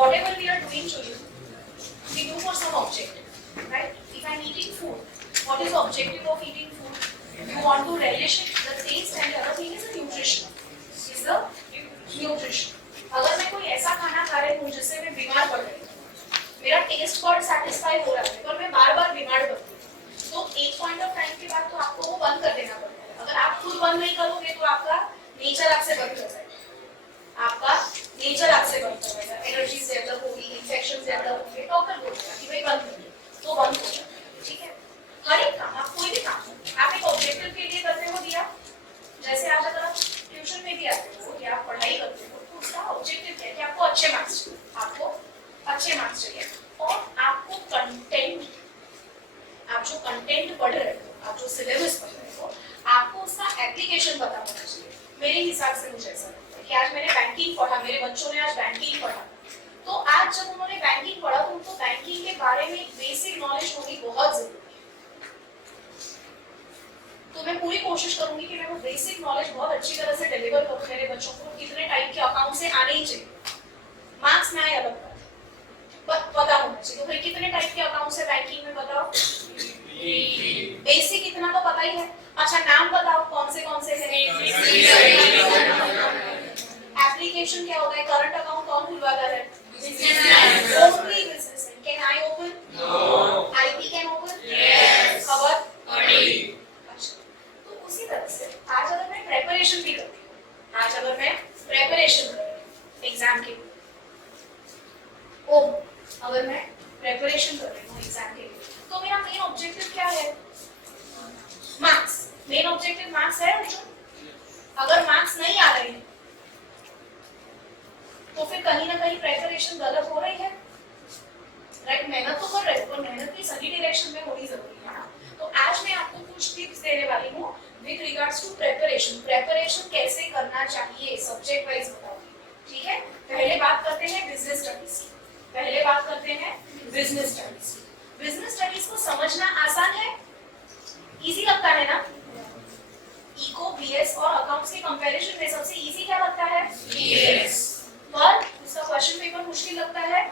whatever we are doing to you, we do for some objective, right? If I'm eating food, what is the objective of eating food? You want to relish it, the taste, and the other thing is the nutrition. Is the nutrition. अगर मैं कोई ऐसा खाना खा रही हूँ जिससे मैं बीमार पड़ रही हूँ, मेरा टेस्ट बर्ड सेटिस्फाई हो रहा है, पर मैं बार-बार बीमार पड़ती हूँ, तो एक पॉइंट ऑफ टाइम के बाद तो आपको वो बंद कर देना पड़ेगा। अगर आप खुद बंद नहीं करोगे तो आपका नेचर आपसे बंद कर जाएगा, आपका नेचर आपसे बंद कर जाएगा, एनर्जी डेवलप होगी, इन्फेक्शन डेवलप होंगे, डॉक्टर बोलेगा कि भाई बंद करिए, तो बंद हो जाएगा। ठीक है, हर एक काम, आप कोई भी काम आप एक ऑब्जेक्टिव के लिए करते हो दिया, जैसे आज अगर आप ट्यूशन में भी आते हो या आप पढ़ाई करते हो तो उसका ऑब्जेक्टिव क्या है कि आपको अच्छे मार्क्स चाहिए, आपको अच्छे मार्क्स चाहिए, और आपको कंटेंट, आप जो कंटेंट पढ़ रहे हो, आप जो सिलेबस पढ़ रहे हो, आपको उसका एप्लीकेशन पता होना चाहिए। मेरे हिसाब से मुझे ऐसा लगता है कि आज मैंने बैंकिंग पढ़ा, मेरे बच्चों ने आज बैंकिंग पढ़ा, तो आज जब उन्होंने बैंकिंग पढ़ा तो उनको बैंकिंग के बारे में बेसिक नॉलेज होनी बहुत जरूरी है। तो मैं पूरी कोशिश करूंगी कि मैं वो बेसिक नॉलेज बहुत अच्छी तरह से डिलीवर करूं मेरे बच्चों को। कितने टाइप के अकाउंट से आने ही चाहिए, मार्क्स में आए अलग बात, पता होना चाहिए। तो भाई कितने टाइप के अकाउंट से बैंकिंग में बताओ, बेसिक इतना तो पता ही है। अच्छा नाम बताओ कौन से हैं। एप्लीकेशन क्या होता है, करंट अकाउंट कौन खुलवाता है, only businessman. Can I open, no. IP can open, yes. खबर पढ़ी। अच्छा, तो उसी तरह से आज अगर मैं प्रिपरेशन भी करती हूँ, आज अगर मैं प्रिपरेशन कर रही हूँ एग्जाम के लिए, अगर मैं प्रिपरेशन कर रही हूँ एग्जाम के लिए, तो मेरा मेन ऑब्जेक्टिव क्या है, मार्क्स। मेन ऑब्जेक्टिव मार्क्स है बच्चों। अगर मार्क्स नहीं आ रहे हैं तो फिर कहीं ना कहीं प्रिपरेशन गलत हो रही है, राइट? मेहनत तो कर रहे हो पर मेहनत की सही डायरेक्शन में होनी जरूरी है ना। तो आज मैं आपको कुछ टिप्स देने वाली हूँ with regards to preparation. Preparation कैसे करना चाहिए सब्जेक्ट वाइज बताऊंगी, ठीक है? पहले बात करते हैं बिजनेस स्टडीज की। पहले बात करते हैं बिजनेस स्टडीज। बिजनेस स्टडीज को समझना आसान है, इजी लगता है ना? इको, बीएस और अकाउंट्स के कंपैरिजन में सबसे इजी क्या लगता है? बीएस। पर उसका क्वेश्चन पेपर मुश्किल लगता है,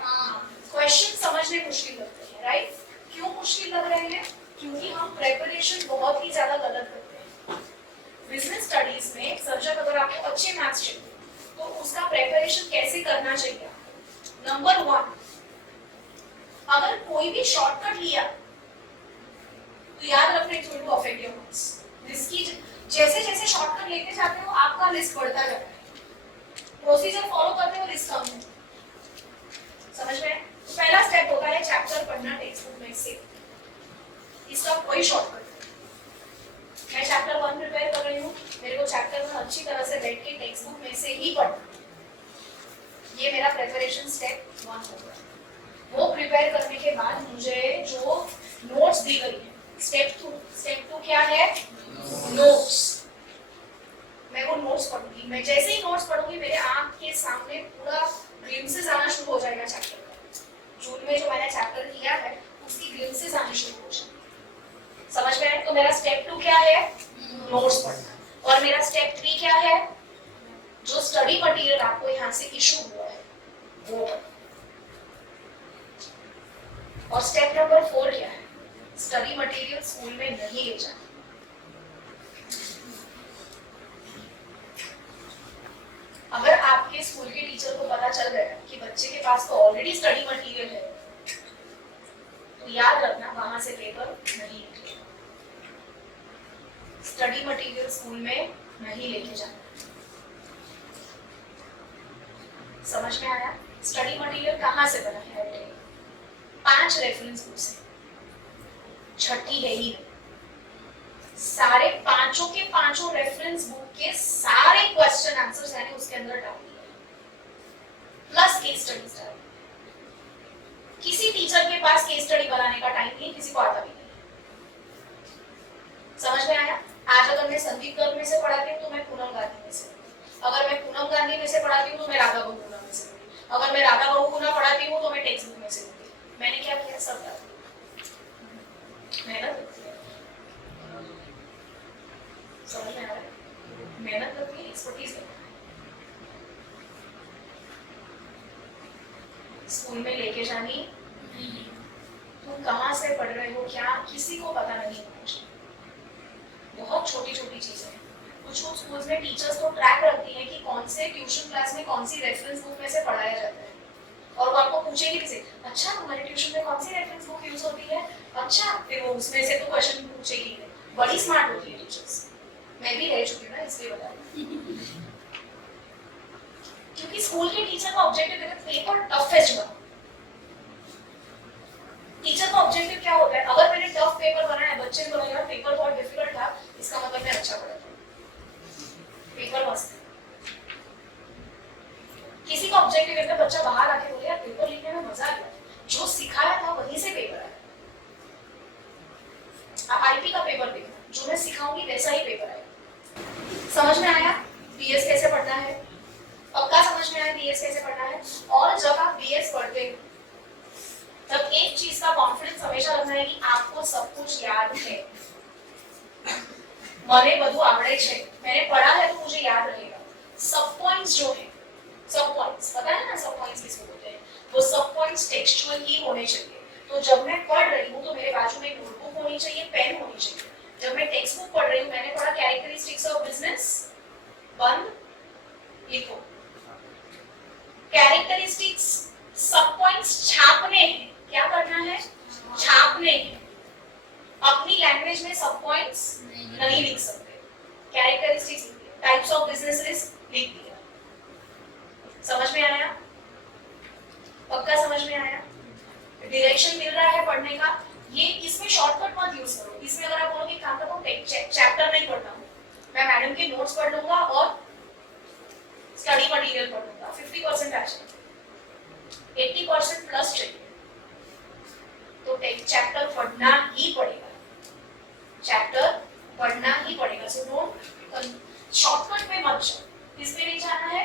क्वेश्चन समझने मुश्किल लगते हैं, राइट? क्यों मुश्किल लग रहे हैं? क्योंकि हम प्रिपरेशन बहुत ही ज्यादा गलत करते हैं। बिजनेस स्टडीज में सब्जेक्ट अगर आपको अच्छे मार्क्स चाहिए तो उसका प्रिपरेशन कैसे करना चाहिए? नंबर 1, अगर कोई भी शॉर्टकट लिया तो याद रखना it will affect your marks. Risky, जैसे जैसे शॉर्टकट लेते जाते हो आपका रिस्क बढ़ता जाता है। प्रोसीजर फॉलो करते हो रिस्क कम है, समझ में? तो पहला स्टेप होता है चैप्टर पढ़ना टेक्स्ट बुक में से। इसका कोई शॉर्टकट नहीं। मैं चैप्टर 1 प्रिपेयर कर रही हूँ, मेरे को चैप्टर 1 अच्छी तरह से बैठ के टेक्स्ट बुक में से ही पढ़ना, ये मेरा प्रिपरेशन स्टेप 1 होगा। वो प्रिपेयर करने के बाद मुझे जो नोट्स दी गई है, स्टेप 2 क्या है? नोट्स। मैं वो नोट्स पढ़ूंगी। मैं जैसे ही नोट्स पढ़ूंगी मेरे आंख के सामने पूरा ग्लिम्सेस आना शुरू हो जाएगा चैप्टर का। जून में जो मैंने चैप्टर किया है उसकी ग्लिम्सेस आनी शुरू हो जाएंगी, समझ में आए? तो मेरा स्टेप 2 क्या है? नोट्स पढ़ना। और मेरा स्टेप 3 क्या है? जो स्टडी मटेरियल आपको यहाँ से इशू हुआ है वो। और स्टेप नंबर 4 क्या है? स्टडी मटेरियल स्कूल में नहीं ले जाना। अगर आपके स्कूल के टीचर को पता चल गया कि बच्चे के पास तो ऑलरेडी स्टडी मटेरियल है, तो याद रखना वहां से पेपर नहीं लिखेगा। स्टडी मटेरियल स्कूल में नहीं लेके जाना। समझ में आया? स्टडी मटेरियल कहाँ से बना है? 5 रेफरेंस बुक से, छठी है ही। सारे पांचों के पांचों रेफरेंस बुक के सारे क्वेश्चन आंसर्स यानी उसके अंदर डाल दिए, प्लस केस स्टडीज डाल। किसी टीचर के पास केस स्टडी बनाने का टाइम नहीं, किसी को आता भी नहीं। समझ में आया? आज अगर मैं संदीप गर्ग में से पढ़ाती हूँ तो मैं पूनम गांधी में से, अगर मैं पूनम गांधी में से पढ़ाती हूँ तो मैं राधा बहुगुणा में से, अगर मैं राधा बहुगुणा पढ़ाती हूँ तो मैं टेक्स्ट बुक में से। मैंने क्या किया? सब डाल दिया। मेहनत, समझ में आ रहा है? मेहनत करती है, एक्सपर्टीज है। स्कूल में लेके जानी, तुम कहाँ से पढ़ रहे हो क्या किसी को पता नहीं होना चाहिए। बहुत छोटी छोटी चीजें हैं। कुछ कुछ स्कूल्स में टीचर्स तो ट्रैक रखती हैं कि कौन से ट्यूशन क्लास में कौन सी रेफरेंस बुक में से पढ़ाया जाता है, और वो आपको पूछेगी किसी, अच्छा तुम्हारे ट्यूशन में कौन सी रेफरेंस बुक यूज होती है, अच्छा फिर वो उसमें से तो क्वेश्चन पूछेगी। बड़ी स्मार्ट होती है टीचर्स, मैं भी रह चुकी हूँ ना इसलिए बता रही हूँ। क्योंकि स्कूल के टीचर का ऑब्जेक्टिव है पेपर टफेस्ट बना। टीचर का ऑब्जेक्टिव क्या होता है, अगर मैंने टफ पेपर बनाया, बच्चे ने बोला यार पेपर बहुत डिफिकल्ट था, इसका मतलब मैं अच्छा पढ़ा था, पेपर मस्त है। किसी का ऑब्जेक्टिव है बच्चा बाहर आके बोले यार पेपर लिखने में मजा आया, जो सिखाया था वहीं से पेपर आया। आप आईपी का पेपर देखना, जो मैं सिखाऊंगी वैसा ही पेपर आएगा। समझ में आया बीएस कैसे पढ़ना है? पक्का समझ में आया बीएस कैसे पढ़ना है? और जब आप बीएस पढ़ते हो तब एक चीज का कॉन्फिडेंस हमेशा रखना है कि आपको सब कुछ याद है। મને બધું આવડે છે, मैंने पढ़ा है तो मुझे याद रहेगा। सब पॉइंट्स जो है, सब पॉइंट्स पता है ना सब पॉइंट्स किसको बोलते हैं, वो सब पॉइंट्स टेक्सचुअल ही होने चाहिए। तो जब मैं पढ़ रही हूँ तो मेरे बाजू में नोटबुक होनी चाहिए, पेन होनी चाहिए। जब मैं टेक्स्ट बुक पढ़ रही हूँ, मैंने पढ़ा कैरेक्टरिस्टिक्स ऑफ बिजनेस, बंद लिखो। कैरेक्टरिस्टिक्स सब पॉइंट्स छापने हैं, क्या करना है? छापने हैं। अपनी लैंग्वेज में सब पॉइंट्स नहीं लिख सकते। कैरेक्टरिस्टिक्स, टाइप्स ऑफ बिजनेसेस लिख दिया। समझ में आया? पक्का समझ में आया? डायरेक्शन मिल रहा है पढ़ने का। ये इसमें शॉर्टकट मत यूज करो। इसमें अगर आप बोलोगे काम करता हूँ चैप्टर नहीं पढ़ता हूँ, मैं मैडम के नोट्स पढ़ लूंगा और स्टडी मटेरियल पढ़ लूंगा, 50% आ जाएगा, 80% प्लस चाहिए। तो चैप्टर पढ़ना ही पड़ेगा, चैप्टर पढ़ना ही पड़ेगा। सो डोंट शॉर्टकट पे मत जाओ। किस पे नहीं जाना है?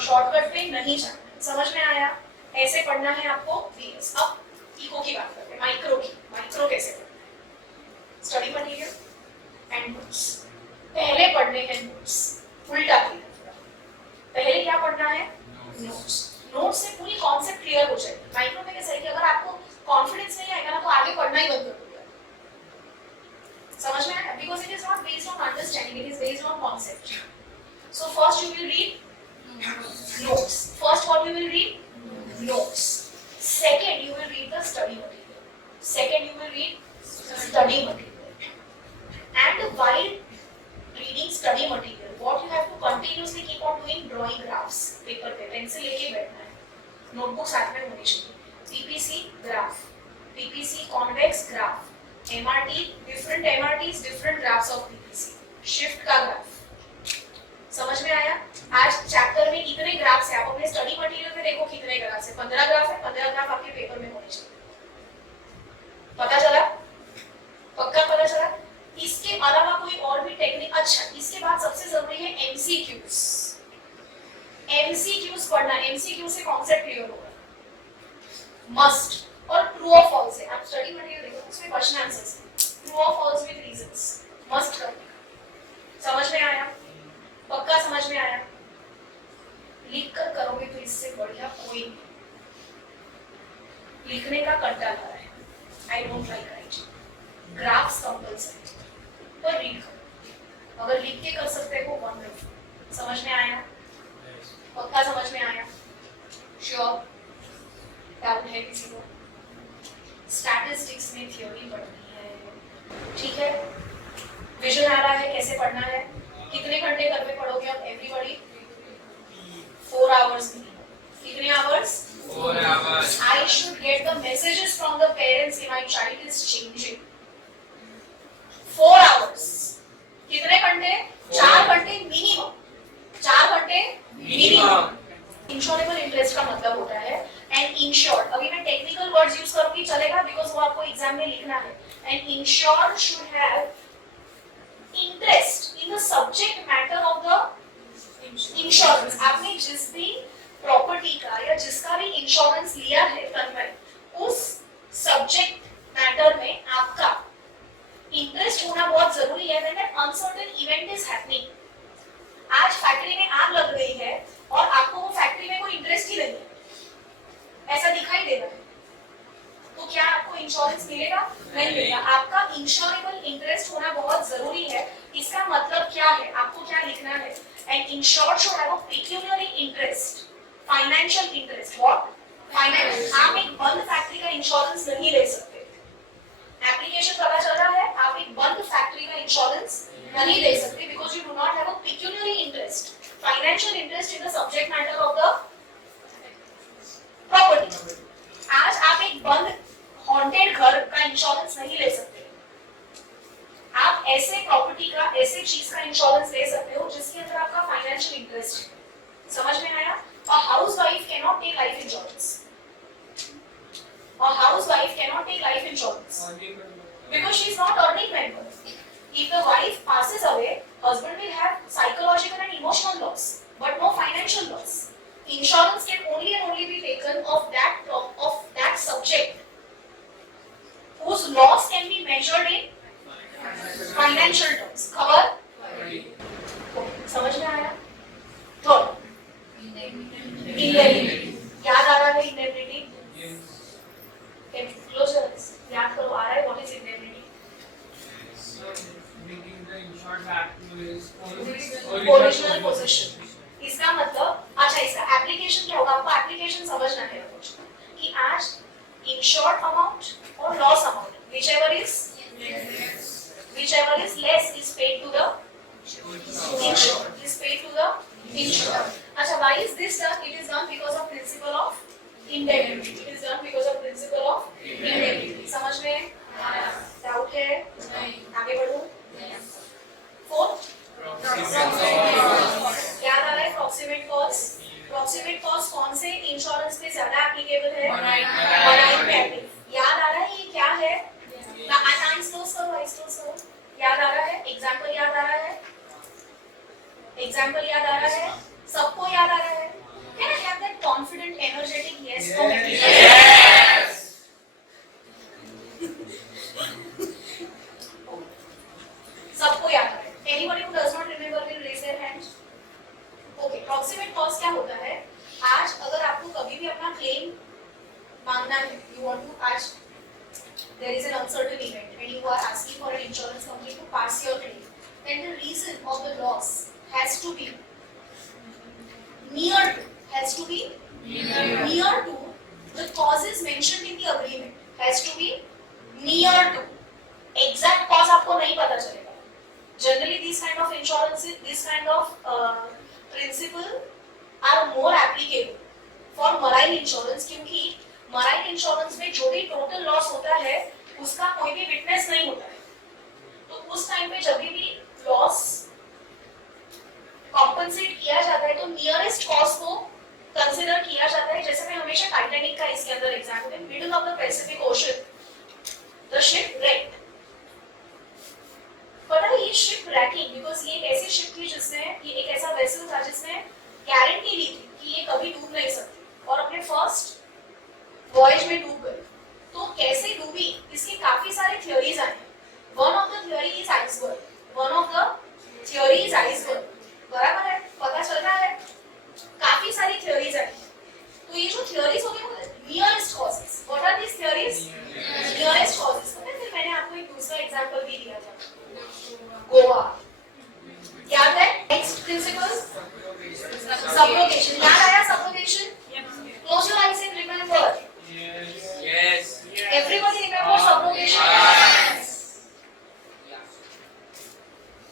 शॉर्टकट पे नहीं जाना है। समझ में आया? ऐसे पढ़ना है आपको बीएस। अब इको की बात करते हैं, माइक्रो की। माइक्रो कैसे पढ़ना है? Study material and notes. पहले पढ़ने हैं नोट्स, उल्टा किया। पहले क्या पढ़ना है? नोट्स। नोट्स से पूरी कॉन्सेप्ट क्लियर हो जाएगी। माइक्रो में कैसा है कि अगर आपको कॉन्फिडेंस नहीं आएगा ना तो आगे पढ़ना ही बंद कर दोगे। समझ में आया? Because it is not based on understanding, it is based on concept. So first you will read notes. First what you will read? Notes. Second you will read the study material. Second you will read study material. And while reading study material, what you have to continuously keep on doing, drawing graphs. Paper पे pencil लेके बैठना है, notebook साथ में होनी चाहिए। PPC graph, PPC convex graph, MRT different MRTs different graphs of PPC, shift का graph. समझ में आया? आज चैप्टर में इतने ग्राफ्स हैं, आप अपने स्टडी मटेरियल में देखो कितने ग्राफ्स हैं। 15 ग्राफ है, 15 ग्राफ आपके पेपर में होने चाहिए। पता चला? पक्का पता चला? इसके अलावा कोई और भी टेक्निक? अच्छा, इसके बाद सबसे जरूरी है एमसीक्यूज। एमसीक्यूज पढ़ना, एमसीक्यू से कॉन्सेप्ट क्लियर होगा, मस्ट। और ट्रू और फॉल्स है, आप स्टडी मटेरियल देखो उसमें क्वेश्चन आंसर्स हैं, ट्रू और फॉल्स विद रीजंस, मस्ट करना। समझ में आया? पक्का समझ में आया? लिख कर करोगे तो इससे बढ़िया कोई नहीं। लिखने का कंटाल आ रहा है, I don't like writing. Graphs compulsory, पर रीड करो। अगर लिख के कर सकते हो वंडरफुल। समझ में आया? पक्का समझ में आया? श्योर? डाउट है किसी को? स्टैटिस्टिक्स में थ्योरी पढ़नी है, ठीक है? विजन आ रहा है कैसे पढ़ना है? कितने घंटे घर में पढ़ोगे आप एवरीबॉडी? 4 hours minimum. कितने hours? 4 hours. I should get the messages from the parents कि my child is changing. 4 hours. कितने घंटे? 4 घंटे मिनिमम। 4 घंटे मिनिमम। इंश्योरेबल इंटरेस्ट का मतलब होता है एंड इंश्योर्ड। अभी मैं टेक्निकल वर्ड्स यूज करूंगी चलेगा, बिकॉज वो आपको एग्जाम में लिखना है। And insured should have interest in the subject matter of the insurance. आपने जिस भी प्रॉपर्टी का या जिसका भी इंश्योरेंस लिया है तन्मय, उस सब्जेक्ट मैटर में आपका इंटरेस्ट होना बहुत जरूरी है। When that uncertain event is happening, आज फैक्ट्री में आग लग गई है और आपको वो फैक्ट्री में कोई इंटरेस्ट ही नहीं है, ऐसा दिखा क्या है, आपको क्या लिखना है? And insured should have a pecuniary interest, financial interest. What? Financial. आप एक बंद फैक्ट्री का इंश्योरेंस नहीं ले सकते। एप्लीकेशन पता चल रहा है, आप एक बंद फैक्ट्री का इंश्योरेंस नहीं ले सकते because you do not have a pecuniary interest, financial interest in the subject matter of the property. आज आप एक बंद हॉन्टेड घर का इंश्योरेंस नहीं ले सकते। आप ऐसे प्रॉपर्टी का, ऐसे चीज का इंश्योरेंस ले सकते हो जिसके अंदर आपका फाइनेंशियल इंटरेस्ट है। समझ में आया? A housewife can not take life insurance. A housewife cannot take life insurance because she is not earning very well. If the wife passes away, husband will have psychological and emotional loss, but no financial loss. Insurance can only and only be taken of that subject whose loss can be measured in financial terms. Cover? समझ में आया? Third, indemnity. याद आ रहा है indemnity? Closures. याद करो, आ रहा है? What is indemnity? Making the insured back to his Original possession. इसका मतलब, अच्छा इसका एप्लीकेशन क्या होगा? आपको एप्लीकेशन समझना है कुछ कि आज इंश्योर्ड अमाउंट और loss amount whichever is less is paid to the insured, is paid to the insured. अच्छा, why is this done? It is done because of principle of indemnity. It is done because of principle of indemnity. समझ में? डाउट है? आगे बढ़ो। फोर्थ, याद आ रहा है proximate cause? Proximate cause कौन से इंश्योरेंस पे ज्यादा एप्लीकेबल है? मराइन पैक्टिव। याद आ रहा है ये क्या है? आइस क्लोज करो। याद आ रहा है? एग्जांपल याद आ रहा है? एग्जांपल याद आ रहा है? सबको याद आ रहा है? Can I have that confident, energetic yes from everyone? Yes. सबको याद है? Anybody who does not remember will raise their hand. Okay, proximate cause क्या होता है? आज अगर आपको कभी भी अपना claim मांगना है, you want to आज there is an uncertain event and you are asking for an insurance company to pass your claim, then the reason of the loss has to be near to the causes mentioned in the agreement, has to be near to. Exact cause आपको नहीं पता चलेगा. Generally these kind of insurances, this kind of principle are more applicable for marine insurance क्योंकि marine insurance में जो भी total loss होता है उसका कोई भी witness नहीं होता है. तो उस टाइम पे जब भी loss compensate किया जाता है तो nearest cause को कंसीडर किया जाता है. जैसे मैं हमेशा टाइटैनिक का इसके अंदर एग्जांपल है, middle of the Pacific ocean the ship wrecked. पता है ये शिप रैकिंग बिकॉज़ ये एक ऐसी शिप थी जिसने, ये एक ऐसा वेसल था जिसने गारंटी ली थी कि ये कभी डूब नहीं सकती और अपने फर्स्ट वॉयज में डूब गई. तो कैसे डूबी इसकी काफी सारे थ्योरीज आए. One of the theory is iceberg. बराबर है? पता चल रहा है? काफी सारी थ्योरीज आई. तो ये जो थ्योरीज हो गई nearest causes. What are these theories? Nearest causes. फिर मैंने आपको एक दूसरा एग्जांपल भी दिया था, गोवा. याद है? Next principle subrogation. याद आया subrogation? Close your eyes and remember. Yes. Everybody remember subrogation?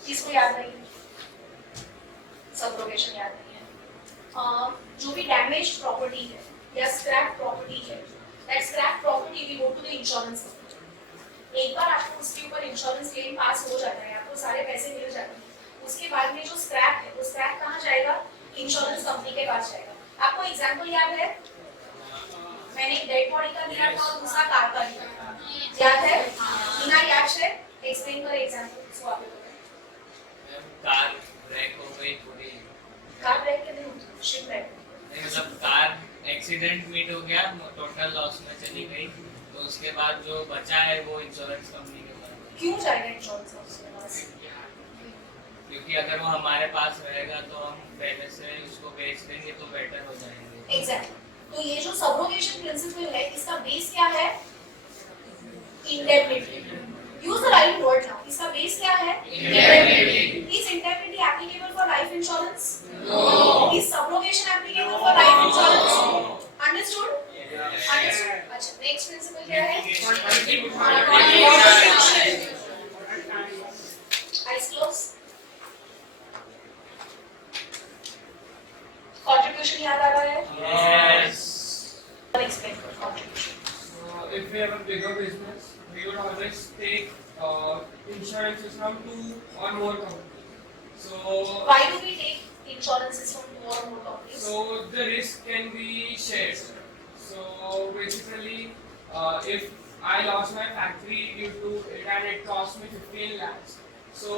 किसको याद नहीं? सब्रोगेशन याद नहीं है. जो भी डैमेज्ड प्रॉपर्टी है या स्क्रैप प्रॉपर्टी है, that scrap property will go to the insurance company. एक बार आपको उसके ऊपर इंश्योरेंस क्लेम पास हो जाता है, आपको सारे पैसे मिल जाते हैं, उसके बाद में जो स्क्रैप है वो स्क्रैप कहाँ जाएगा? इंश्योरेंस कंपनी के पास जाएगा. आपको एग्जांपल याद है? मैंने एक डेड बॉडी का दिया था और दूसरा कार का दिया था. याद है? मीना याद है? एक्सप्लेन कर एग्जांपल सो आप बताओ. कार ब्रेक हो गई पूरी. कार ब्रेक के दिन शिप ब्रेक. मतलब कार एक्सीडेंट मीट हो गया, टोटल लॉस में चली गई, तो उसके बाद जो बचा है वो इंश्योरेंस कंपनी के पास. क्यों जाएगा इंश्योरेंस कंपनी के पास? क्योंकि अगर वो हमारे पास रहेगा तो हम पहले से उसको बेच देंगे तो बेटर हो जाएंगे. एग्जैक्टली. तो ये जो सब्रोगेशन प्रिंसिपल है इसका बेस क्या है? Indemnity. Use the right word now. इसका बेस क्या है? इंडेमनिटी. इस indemnity insurance? No. Is subrogation applicable for life insurance? Understood? Understood? अच्छा, next principle क्या है? Contribution. Eyes closed. Contribution याद आ रहा है? Yes. Explain contribution. If we have a bigger business, we would always take insurances from 2 or more companies. So Why do we take insurances from 2 or more companies? So the risk can be shared. So basically, if I lost my factory due to it and it cost me 15 lakhs, so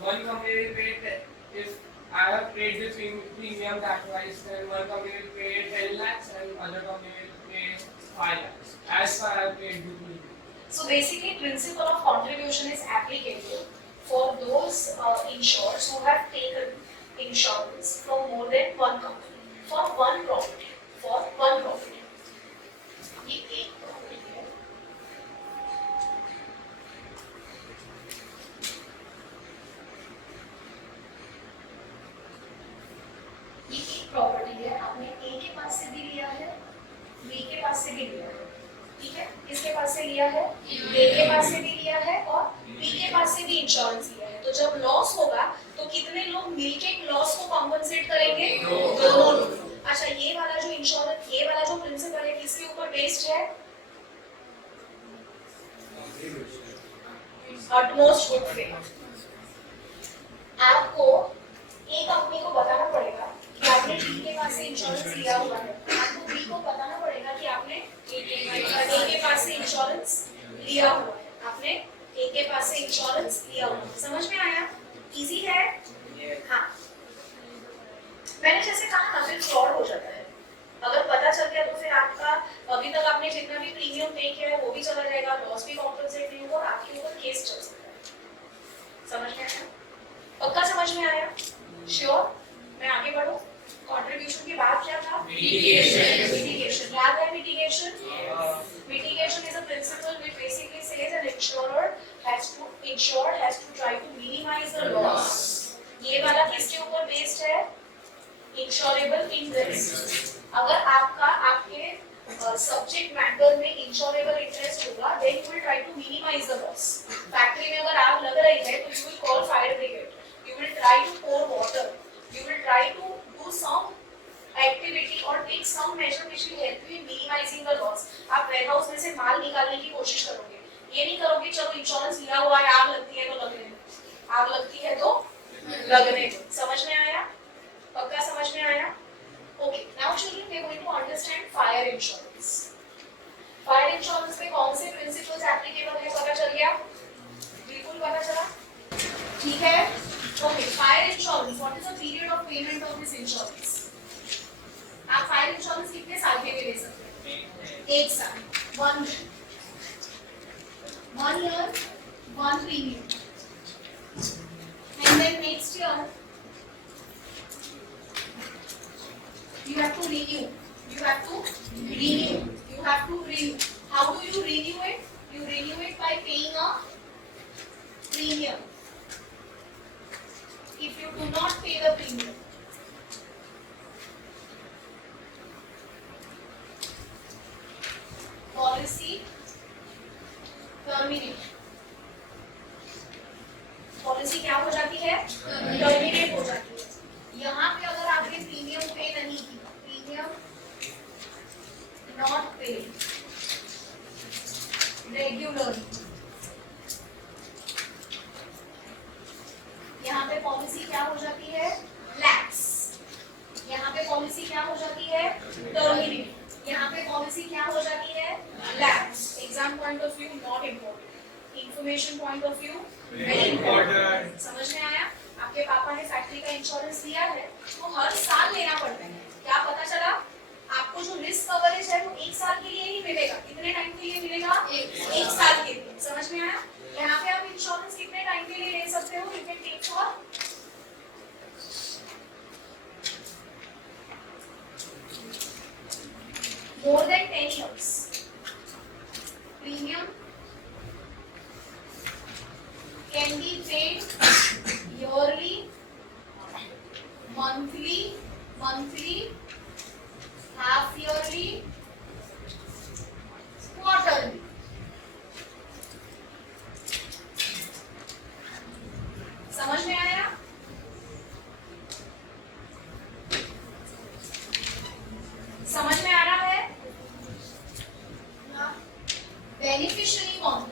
one company will pay if I have paid the premium that twice, then one company will pay 10 lakhs and other company will pay 5 lakhs as far I have paid the premium. So basically, principle of contribution is applicable for those insurers who have taken insurance from more than one company for one property. For one property. ये एक property है. ये एक property है. आपने A के पास से भी लिया है, B के पास से भी लिया है. ठीक है, किसके पास से लिया है? A के पास से भी लिया है और B के पास से भी इंश्योरेंस लिया है. तो जब लॉस होगा तो कितने लोग मिलके लॉस को कॉम्पनसेट करेंगे? दोनों लोग. अच्छा, ये वाला जो इंश्योरेंस, ये वाला जो प्रिंसिपल है किसके ऊपर बेस्ड है? utmost good faith. आपको एक कंपनी को बताना पड़ेगा कि आपने B के पास से इंश्योरेंस लिया हुआ है. आपको B को बताना पड़ेगा कि आपने A के पास से इंश्योरेंस लिया हुआ है. आपने A के पास से इंश्योरेंस लिया हुआ है. समझ में आया? इजी है? हाँ. मैंने जैसे कहा ना, फिर फ्रॉड हो जाता है. अगर पता चल गया तो फिर आपका अभी तक आपने जितना भी प्रीमियम पे किया है वो भी चला जाएगा, लॉस भी कॉम्पनसेट नहीं होगा और आपके ऊपर केस चल सकता है. समझ में आया? पक्का समझ में आया? श्योर? मैं आगे बढ़ूं? कंट्रीब्यूशन के बाद क्या था? मिटिगेशन. मिटिगेशन याद है? Mitigation. Mitigation is a principle which basically says an insurer has to try to minimize the loss. ये वाला किसके ऊपर बेस्ड है? Insurable interest. अगर आपके सब्जेक्ट मैटर में इंश्योरेबल इंटरेस्ट होगा, then you will try to minimize the loss. Factory में अगर आग लग रही है तो you will call fire brigade. You will try to pour water. You will try to do some activity or take some measure which will help you in minimizing the loss. आप वेयरहाउस में से माल निकालने की कोशिश करोगे. ये नहीं करोगे चलो इंश्योरेंस लिया हुआ है, आग लगती है तो लगने दो. आग लगती है तो लगने दो. समझ में आया? पक्का समझ में आया? Okay, now children, we are going to understand fire insurance. Fire insurance में कौन से principles applicable है पता चल गया? बिल्कुल पता चला? ठीक है? Okay, fire insurance. What is the period of payment of this insurance? आप fire insurance कितने साल के लिए ले सकते हैं? 1 साल. 1 year, 1 premium. And then next year you have to renew. You have to renew. You have to renew. How do you renew it? You renew it by paying a premium. If you do not pay the premium, policy terminate. Policy क्या हो जाती है? टर्मिनेट हो जाती है. यहाँ पे अगर आपने प्रीमियम पे नहीं की, प्रीमियम नॉट पेड रेगुलरली, यहाँ पे पॉलिसी क्या हो जाती है? लैप्स. यहाँ पे पॉलिसी क्या हो जाती है? टर्मिनेट. यहाँ पे पॉलिसी क्या हो जाती है? Lapse. Exam point of view not important, information point of view very important. समझ में आया? आपके पापा ने फैक्ट्री का इंश्योरेंस लिया है तो हर साल लेना पड़ता है. क्या पता चला? आपको जो रिस्क कवरेज है वो 1 साल के लिए ही मिलेगा. कितने टाइम के लिए मिलेगा? 1 साल के लिए. समझ में आया? यहाँ पे आप इंश्योरेंस कितने टाइम के लिए ले सकते हो? You can take for more than 10 years. Premium can be paid yearly monthly, half yearly, quarterly. समझ में आया? समझ में आ रहा है? बेनिफिशियरी कौन है?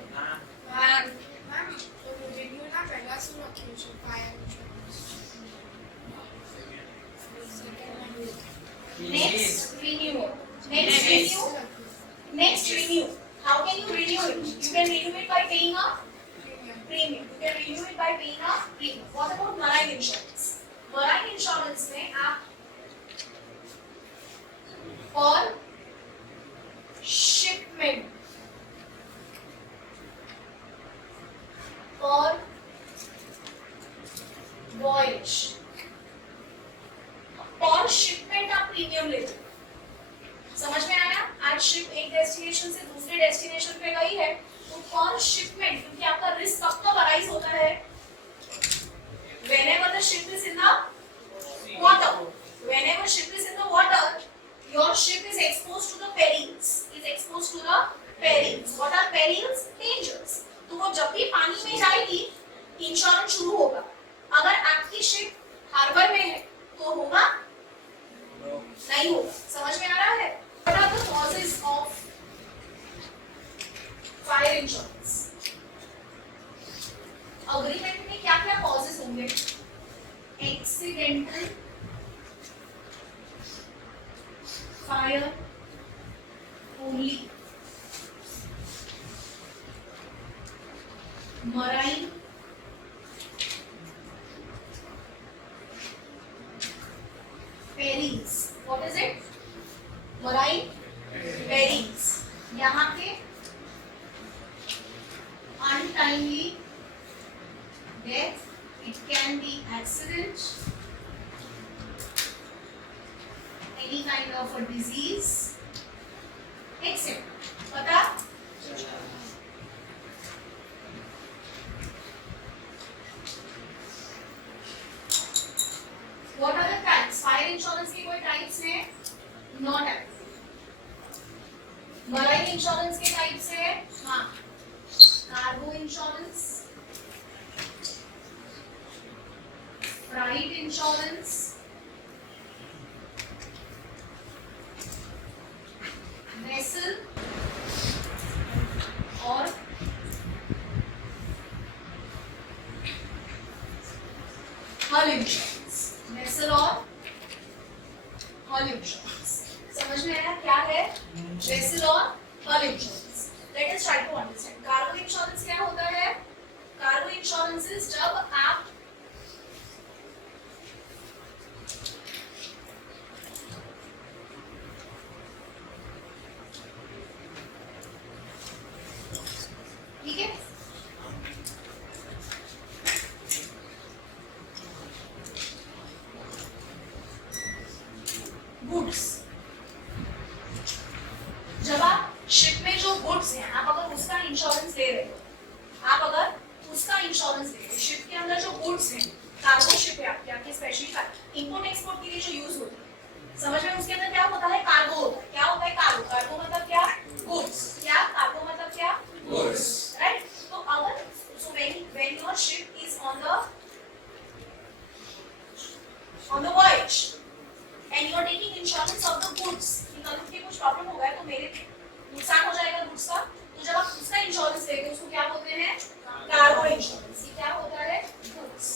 Next, renew. Next, renew. How can you renew it? You can renew it by paying a premium. You can renew it by paying a premium. What about marine insurance? Marine insurance में आप for shipment, for voyage, for shipment आप प्रीमियम लेते हो। समझ में आया? आज शिप एक डेस्टिनेशन से दूसरे डेस्टिनेशन पे गई है तो फॉर शिपमेंट, क्योंकि आपका रिस्क कब अराइज होता है? whenever the ship is in the water. Whenever ship is in the water, your ship is exposed to the perils. What are perils? Dangers. तो वो जब भी पानी में जाएगी इंश्योरेंस शुरू होगा। अगर आपकी शिप हार्बर में है तो होगा? नहीं होगा। समझ में आ रहा है? What are the causes of fire insurance? Agreement में क्या क्या कॉजेस होंगे? Accidental fire only, marine perils. What is it? Marine perils. यहाँ के untimely death, it can be accident, any kind of a disease, etc. पता? What are the types? Fire insurance के कोई types हैं? No type. Marine insurance के types हैं? हाँ. Cargo insurance, freight insurance, vessel और hull insurance। vessel और hull insurance। समझ में आया क्या है vessel और hull insurance? Let us try to understand। cargo insurance क्या होता है? cargo insurance is जब आप ठीक है गुड्स, जब आप शिप में जो गुड्स हैं आप अगर उसका इंश्योरेंस ले रहे हो, शिप के अंदर जो गुड्स हैं, कार्गो शिप है आपकी स्पेशली इंपोर्ट एक्सपोर्ट के लिए जो यूज होती है, समझ में? उसके अंदर क्या होता है? कार्गो होता है। क्या होता है कार्गो? कार्गो मतलब क्या? गुड्स। क्या? कार्गो मतलब क्या? Goods, right? तो अगर when your ship is on the voyage and you are taking insurance of the goods, कि कल उठ के कुछ प्रॉब्लम हो गया तो मेरे नुकसान हो जाएगा गुड्स का, तो जब आप उसका इंश्योरेंस लेते हो उसको क्या बोलते हैं? Cargo insurance. ये क्या होता है? गुड्स।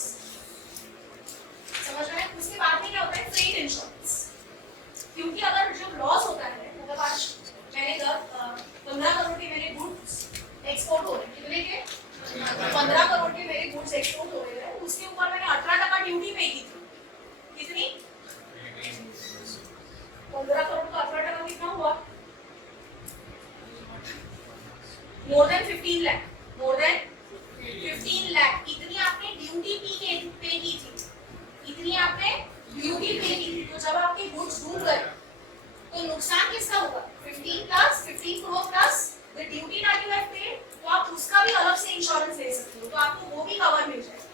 समझ में? उसके बाद में क्या होता है? Freight insurance. क्योंकि अगर जो लॉस होता है, मतलब आज मैंने 15 करोड़ के मेरे गुड्स एक्सपोर्ट हो रहे हैं, कितने के? 15 करोड़ के मेरे गुड्स एक्सपोर्ट हो रहे हैं, उसके ऊपर मैंने 18% ड्यूटी पे की थी। कितनी? 15 करोड़ का 18% कितना हुआ? मोर देन 15 लाख। इतनी आपने ड्यूटी पे की थी। तो जब आपके गुड्स डूब गए तो नुकसान किसका होगा? 15 crore plus the duty that you have paid, तो आप उसका भी अलग से इंश्योरेंस ले सकते हो, तो आपको वो भी कवर मिल जाएगा।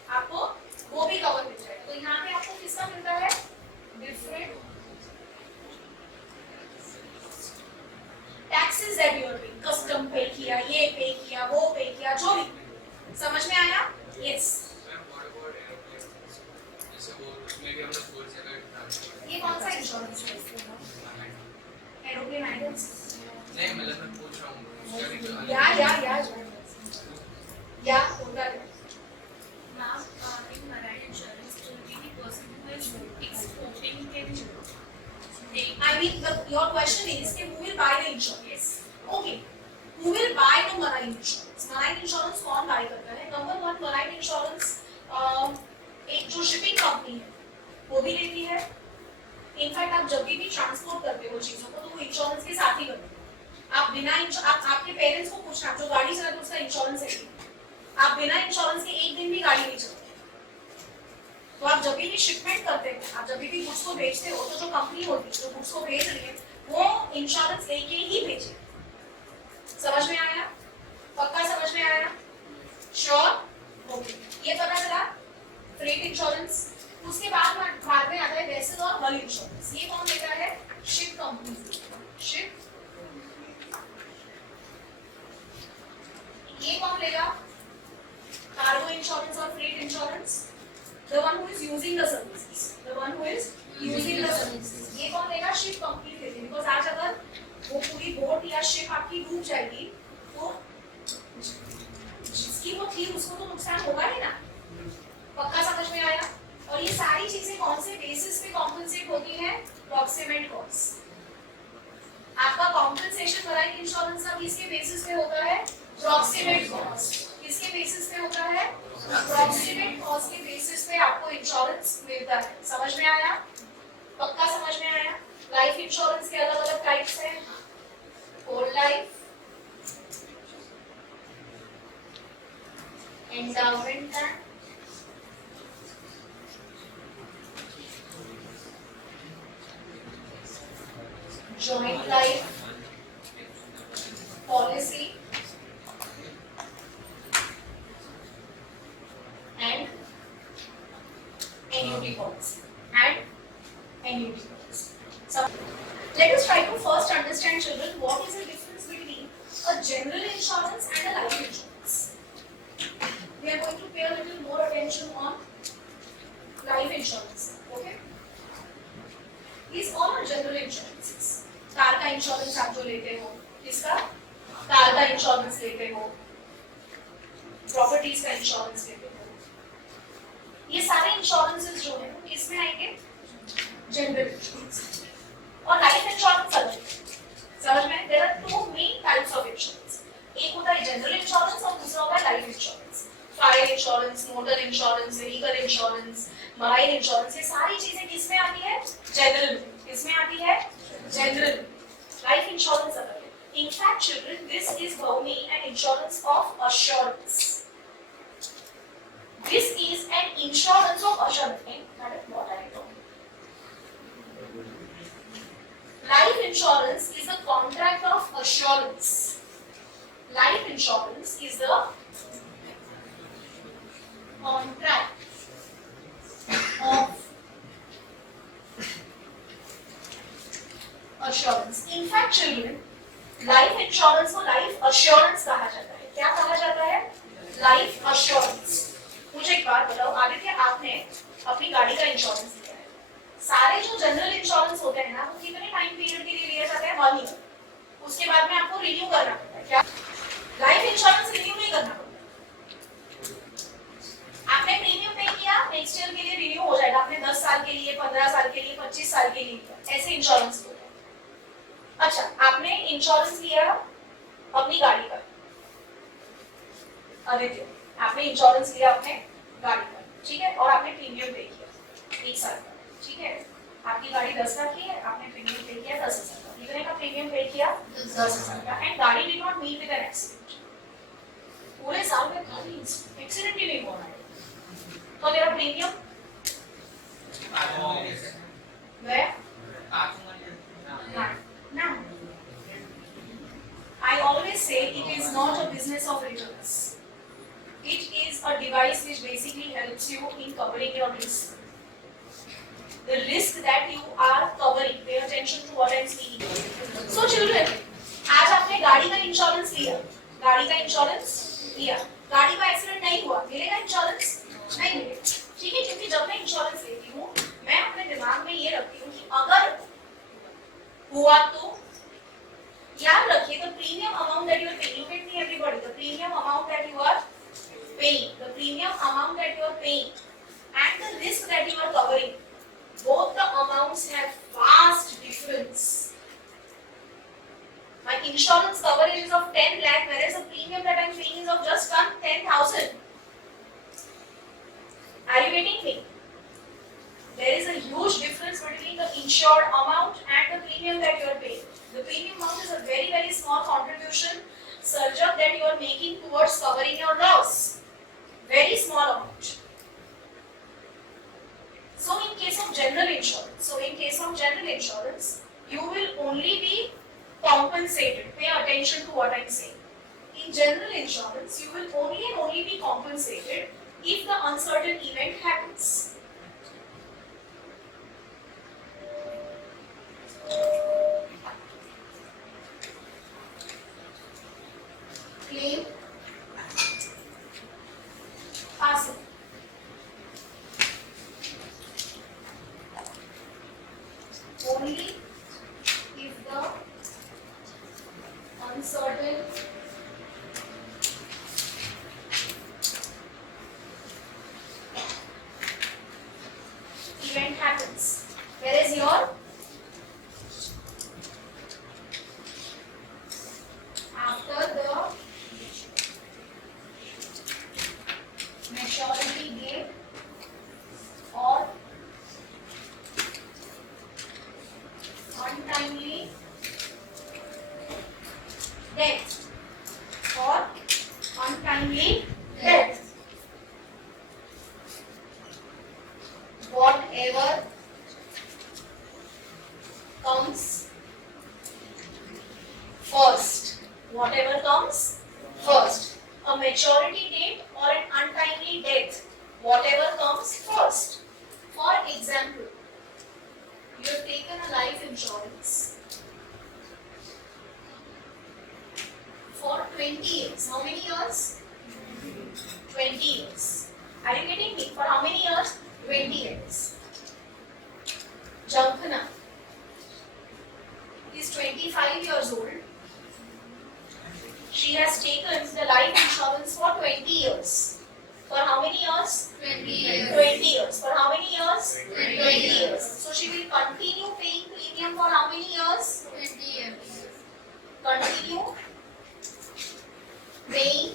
तो यहाँ पे आपको किसका मिलता है? different taxes that you are paying, custom पे किया, ये पे किया, वो पे किया, जो भी, समझ में आया? Yes. ये कौन सा इंश्योरेंस है? Aeroplane idols? नहीं मतलब मैं पूछ रहा हूँ या होता है। Now, in marine insurance, only the person who is exporting can take. I mean, your question is कि who will buy the insurance? Okay. Who will buy the marine insurance? Marine insurance कौन buy करता है? Number one, marine insurance एक जो shipping company है वो भी लेती है। इनफैक्ट आप जब भी ट्रांसपोर्ट करते हो चीजों को तो वो इंश्योरेंस के साथ ही करते हो। आप बिना आपके पेरेंट्स को पूछना, जो गाड़ी चलाते हैं उसका इंश्योरेंस है क्या? आप बिना इंश्योरेंस के एक दिन भी गाड़ी नहीं चलाते। तो आप जब भी शिपमेंट करते हो, आप जब भी गुड्स को भेजते हो, तो जो कंपनी होती है जो गुड्स को भेज रही है वो इंश्योरेंस लेके ही भेजे। समझ में आया? पक्का समझ में आया? श्योर? ओके। ये पता चला फ्रेट इंश्योरेंस। उसके बाद में आता है वेसल और हल इंश्योरेंस। ये कौन लेता है? Ship company. शिप ये कौन लेगा? कार्गो इंश्योरेंस और freight insurance. The one who is using the services. The one who is using the services. ये कौन लेगा? शिप कंपनी लेगी। बिकॉज आज अगर वो पूरी बोट या शिप आपकी डूब जाएगी तो जिसकी वो थी उसको तो नुकसान होगा ही ना। पक्का समझ में आया? और ये सारी चीजें कौन से बेसिस पे कॉम्पेंसेट होती हैं? Proximate cost. आपका कॉम्पेंसेशन मराइन इंश्योरेंस का किसके बेसिस पे होता है? Proximate cost. किसके बेसिस पे होता है? प्रॉक्सिमेट कॉस्ट के बेसिस पे आपको इंश्योरेंस मिलता है। समझ में आया? पक्का समझ में आया? लाइफ इंश्योरेंस के अलग अलग टाइप्स हैं। Whole life, endowment plan, joint life policy and annuity policy So let us try to first understand, children, what is the difference between a general insurance and a life insurance. We are going to pay a little more attention on life insurance. Okay, these all are general insurances. Car का इंश्योरेंस आप जो लेते हो, किसका? कार का इंश्योरेंस लेते हो, प्रॉपर्टीज का इंश्योरेंस लेते हो। ये सारे इंश्योरेंसेस जो है वो किसमें आएंगे? General insurance. और लाइफ इंश्योरेंस अलग है। समझ में? There are two main types of insurance. एक होता है जनरल इंश्योरेंस और दूसरा होता है life insurance. Fire insurance, motor insurance, vehicle insurance, marine insurance, ये सारी चीजें किसमें आती है? जनरल में। किसमें आती है? जनरल। लाइफ इंश्योरेंस अलग है। In fact, children, this is Bhavni, an insurance of assurance. This is an insurance of assurance. Madam, what are you talking? Life insurance is the contract of assurance. Life insurance is the contract of assurance. In fact, children, life insurance को life assurance कहा जाता है। क्या कहा जाता है? Life assurance. मुझे एक बात बताओ आदित्य, आपने अपनी गाड़ी का इंश्योरेंस लिया है। सारे जो जनरल इंश्योरेंस होते हैं ना वो कितने टाइम पीरियड के लिए लिया जाता है? 1 ईयर। उसके बाद में आपको रिन्यू करना पड़ता है। क्या लाइफ इंश्योरेंस रिन्यू नहीं करना पड़ता? आपने प्रीमियम पे किया, नेक्स्ट ईयर के लिए रिन्यू हो जाएगा। आपने 10 साल के लिए, 15 साल के लिए, 25 साल के लिए किया, ऐसे इंश्योरेंस होते हैं। अच्छा, आपने इंश्योरेंस लिया अपनी गाड़ी का। आदित्य, आपने इंश्योरेंस लिया अपने गाड़ी का, ठीक है, और आपने प्रीमियम पे किया 1 साल का, ठीक है। आपकी गाड़ी 10 लाख की है, आपने प्रीमियम पे किया 10,000 का। कितने का प्रीमियम पे किया? 10,000 का। एंड गाड़ी did not meet with an accident. पूरे साल में गाड़ी एक्सीडेंट ही नहीं हुआ है, तो मेरा premium where? Now, I always say it is not a business of returns. It is a device which basically helps you in covering your risk. the risk that you are covering. Pay attention to what I'm speaking. So children, आज आपने गाड़ी का इंश्योरेंस लिया, गाड़ी का इंश्योरेंस लिया, गाड़ी का एक्सीडेंट नहीं हुआ, मिलेगा इंश्योरेंस? नहीं मिलेगा, ठीक है? क्योंकि जब मैं इंश्योरेंस लेती हूँ, मैं अपने दिमाग में ये रखती हूँ कि अगर हुआ तो याद रखिए, the premium amount that you are paying, look at me everybody, the premium amount that you are paying, the premium amount that you are paying and the risk that you are covering, both the amounts have vast difference. My insurance coverage is of 10 lakh, whereas the premium that I am paying is of just 10,000. Are you getting me? There is a huge difference between the insured amount and the premium that you are paying. The premium amount is a very, very small contribution, Sarjab, that you are making towards covering your loss. Very small amount. So in case of general insurance, you will only be compensated. Pay attention to what I am saying. In general insurance, you will only be compensated if the uncertain event happens. Claim passing. Only if the uncertain event happens. Whereas your after the maturity date or untimely death or untimely death, whatever comes first, whatever comes first, a maturity date or an untimely death, whatever comes first. For example, you have taken a life insurance for 20 years. How many years? 20 years. Are you getting me? For how many years? 20 years. Jankana is 25 years old. She has taken the life insurance for 20 years. For how many years? 20 years. 20 years. For how many years? 20 years. So she will continue paying premium for how many years? 20 years. Continue paying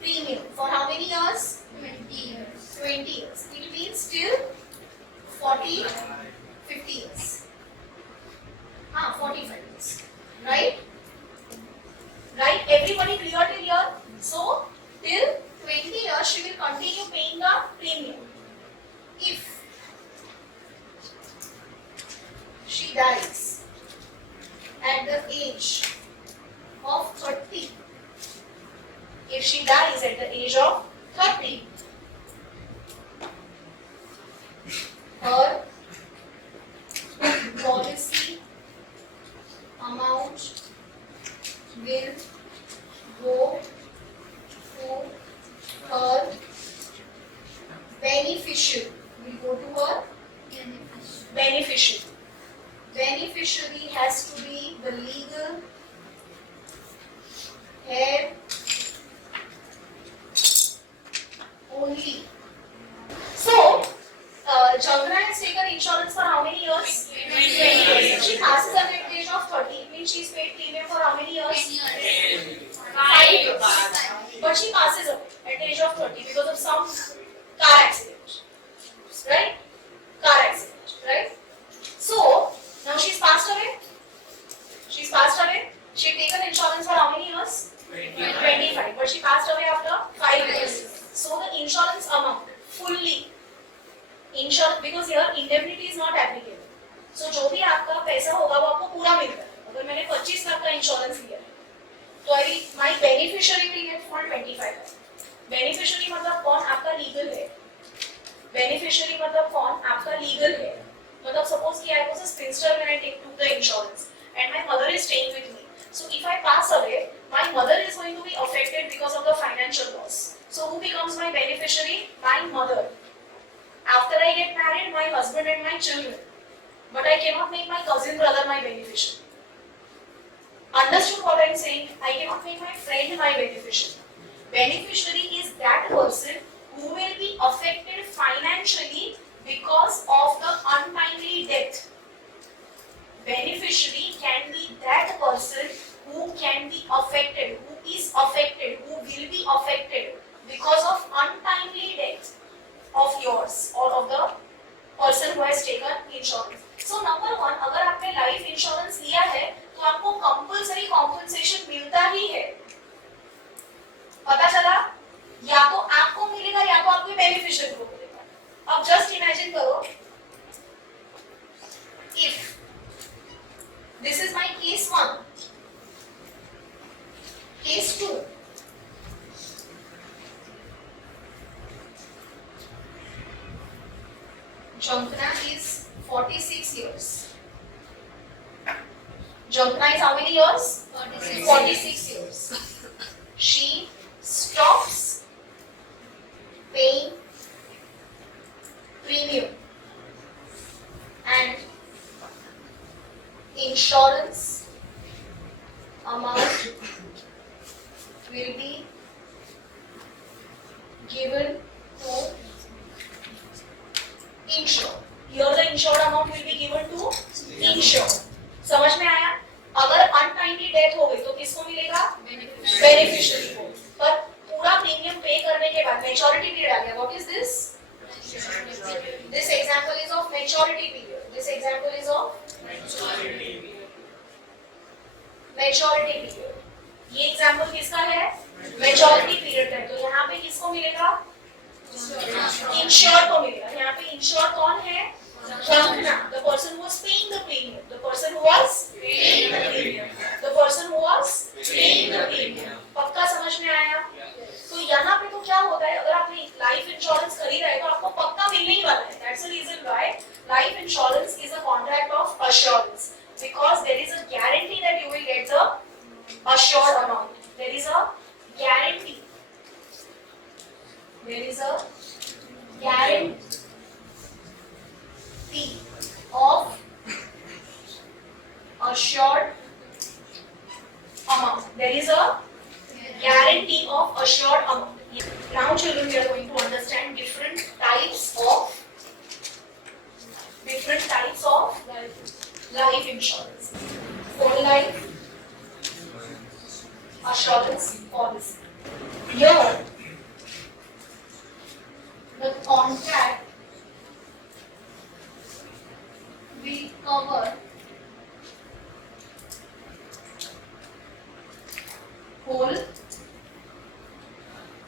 premium for how many years? 20 years. 20 years. It means till 40, 50 years. 45 years. Right? Right? Everybody clear till here? So, till 20 years she will continue paying the premium. If she dies at the age of 30, if she dies at the age of 30, her policy amount will go to her beneficiary. Will go to her beneficiary. Beneficiary has to be the legal heir only. So, Chandra has taken insurance for how many years? 20 years. She passes away at the age of 30. It means she's paid premium for how many years? 10 years. 5 years. But she passes away at the age of 30 because of some car accident. Right? Car accident. Right? So, now she's passed away. She's passed away. She had taken insurance for how many years? 25. But she passed away after 5 years. So, the insurance amount fully insurance, because here indemnity is not applicable. So जो भी आपका पैसा होगा वो आपको पूरा मिलता है. अगर मैंने 25 लाख का इंश्योरेंस लिया है तो I my beneficiary will get full 25 lakh. बेनिफिशियरी मतलब कौन? आपका लीगल है. बेनिफिशियरी मतलब कौन? आपका लीगल है. मतलब सपोज कि I was a spinster when I took the insurance and my mother is staying with me. So if I pass away, my mother is going to be affected because of the financial loss. So who becomes my beneficiary? My mother. After I get married, my husband and my children. But I cannot make my cousin brother my beneficiary. Understood what I am saying? I cannot make my friend my beneficiary. Beneficiary is that person who will be affected financially because of the untimely death. Beneficiary can be that person who can be affected, who is affected, who will be affected because of untimely death of yours or of the person who has taken insurance. So number one, अगर आपने life insurance लिया है तो आपको compulsory compensation मिलता ही है. पता चला? या तो आपको मिलेगा या तो आपके बेनिफिशियरी को मिलेगा. अब जस्ट इमेजिन करो, if this is my case 1, case 2, Jankana is 46 years. Jankana is how many years? 46 years. She stops paying premium and insurance amount will be given to insured. Here the insured amount will be given to insured. समझ में आया? अगर untimely death हो गई तो किसको मिलेगा? बेनिफिशियरी को. पर पूरा प्रीमियम पे करने के बाद मैच्योरिटी पीरियड आ गया. What is this? This example is of maturity period. This example is of maturity period. ये एग्जाम्पल किसका है? मैच्योरिटी पीरियड है. तो यहाँ पे किसको मिलेगा? इंश्योर को मिलेगा. यहाँ पे इंश्योर कौन है? Jankana, the person who was paying the premium. The person who was paying the premium. The person who was paying the premium. पक्का समझ में आया? तो यहाँ पे तो क्या होता है, अगर आपने लाइफ इंश्योरेंस खरीदा है तो आपको पक्का मिलने ही वाला है. That's the reason why life insurance is a contract of assurance, because there is a guarantee that you will get the assured amount. There is a guarantee. There is a guarantee of assured amount. There is a guarantee of assured amount. Now children, we are going to understand different types of life insurance. Whole life assurance policy. Here the contract will cover whole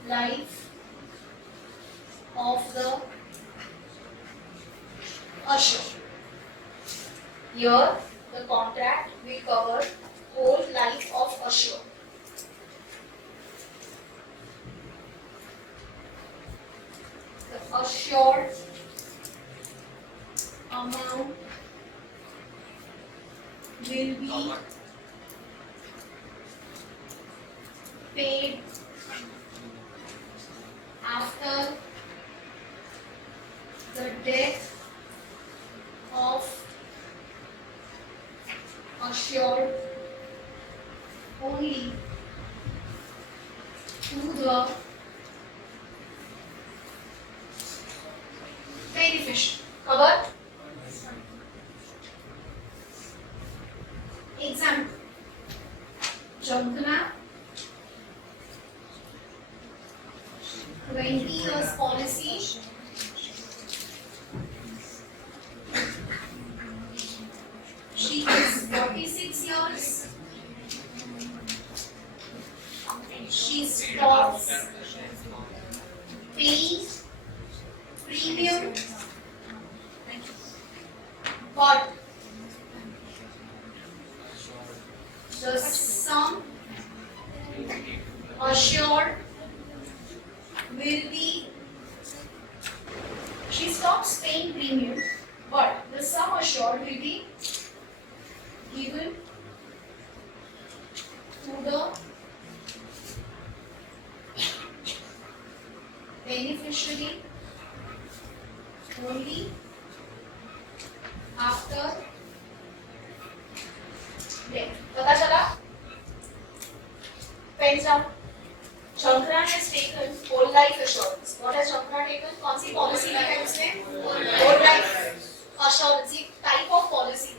life of the assured. Here the contract will cover whole life of assured. The assured amount will be paid after the death of assured only to the beneficiary. Cover? Example. Jankana, 20 years policy. She is 46 years. She stops paying premium, but the sum assured will be She stops paying premium, but the sum assured will be given to the beneficiary only after death. पता चला? Pens down. Shankara has taken whole life assurance. What has Shankara taken? कौन सी पॉलिसी ली है उसने? Whole life assurance. एक type of policy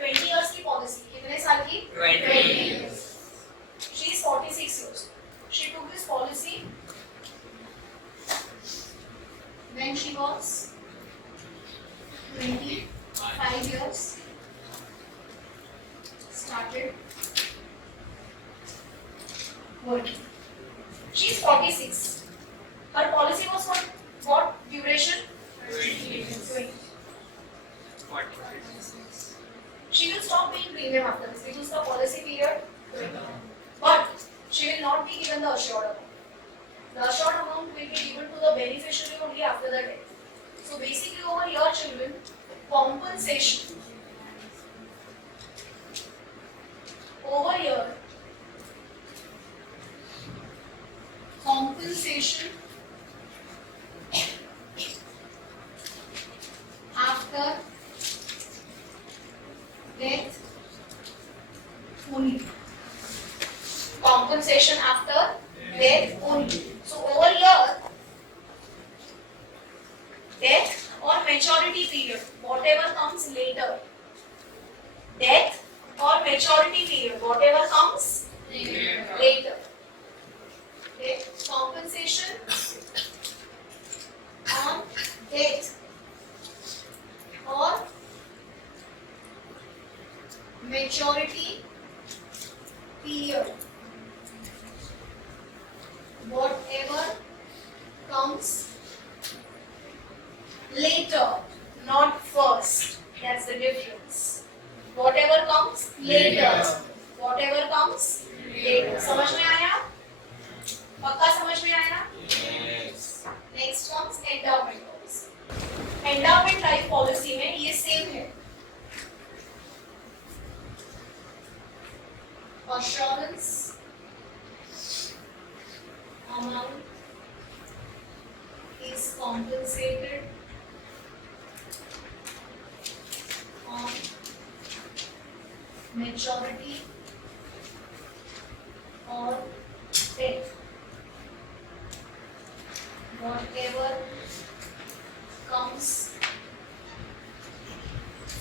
20 years की पॉलिसी. कितने साल की? 20 years. She is 46 years. She took this policy when she was 25 years. Started working. She is 46. Her policy was for what duration? 20. She will stop paying premium after this because the policy period 20. But she will not be given the assured amount. The assured amount will be given to the beneficiary only after the death. So basically over here children, compensation over here, compensation after death only. Compensation after death only. So over here, death or maturity period, whatever comes later. Death or maturity period, whatever comes later. Death, compensation on death or maturity period, whatever comes later, not first. That's the difference. Whatever comes later. Whatever comes later. समझ में आया? पक्का समझ में आया? Next comes endowment policy. Endowment life policy में ये सेम है. Assurance amount is compensated on maturity or death. Whatever comes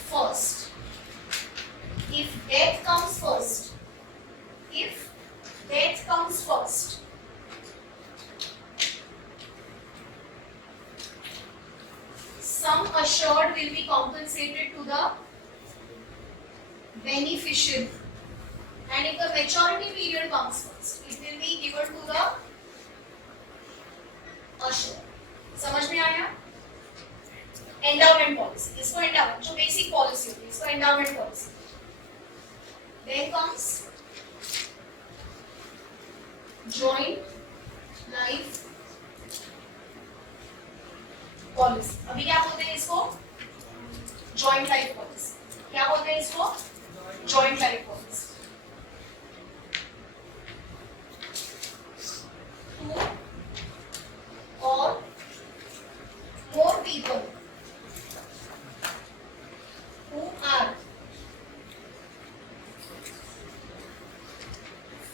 first. If death comes first, sum assured will be compensated to the beneficiary. And if the maturity period comes first, it will be given to the assured. समझ में आया? Endowment policy. इसको endowment जो basic policy होती है, इसको endowment policy. Then comes joint life policy. अभी क्या बोलते हैं इसको? Joint life policy. क्या बोलते हैं इसको? Joint life policy. Two or more people who are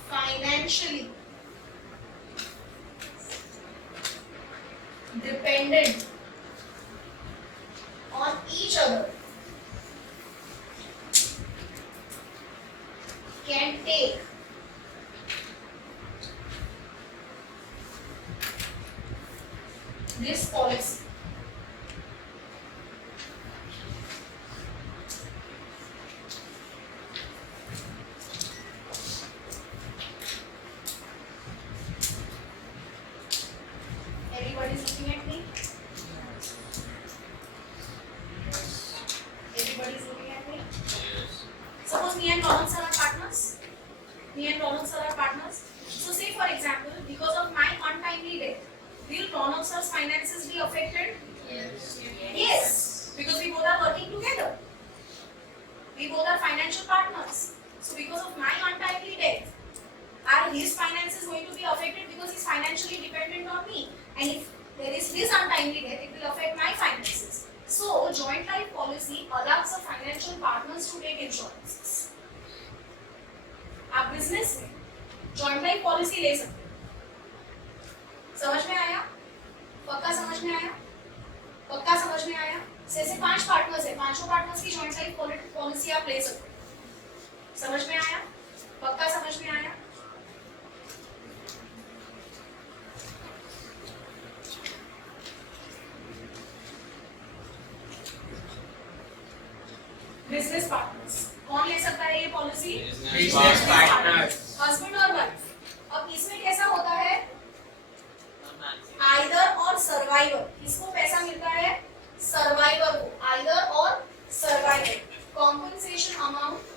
financially dependent on each other can take this policy. Yes, because we both are working together. We both are financial partners. So because of my untimely death, his finance is going to be affected because he's financially dependent on me. And if there is his untimely death, it will affect my finances. So joint life policy allows the financial partners to take insurances. आप बिजनेस में joint life policy ले सकते हो। समझ में आया? पक्का समझ में आया? पक्का समझ में आया? जैसे 5 पार्टनर्स है, पांचों पार्टनर्स की जॉइंट लाइफ पॉलिसी आप ले सकते हो। समझ में आया? पक्का समझ में आया? बिजनेस पार्टनर्स कौन ले सकता है ये पॉलिसी? बिजनेस पार्टनर्स, हस्बैंड और वाइफ। अब इसमें कैसा होता है? आइदर और सर्वाइवर। किसको पैसा मिलता है? सर्वाइवर को। आइदर और सर्वाइवर। कॉम्पेंसेशन अमाउंट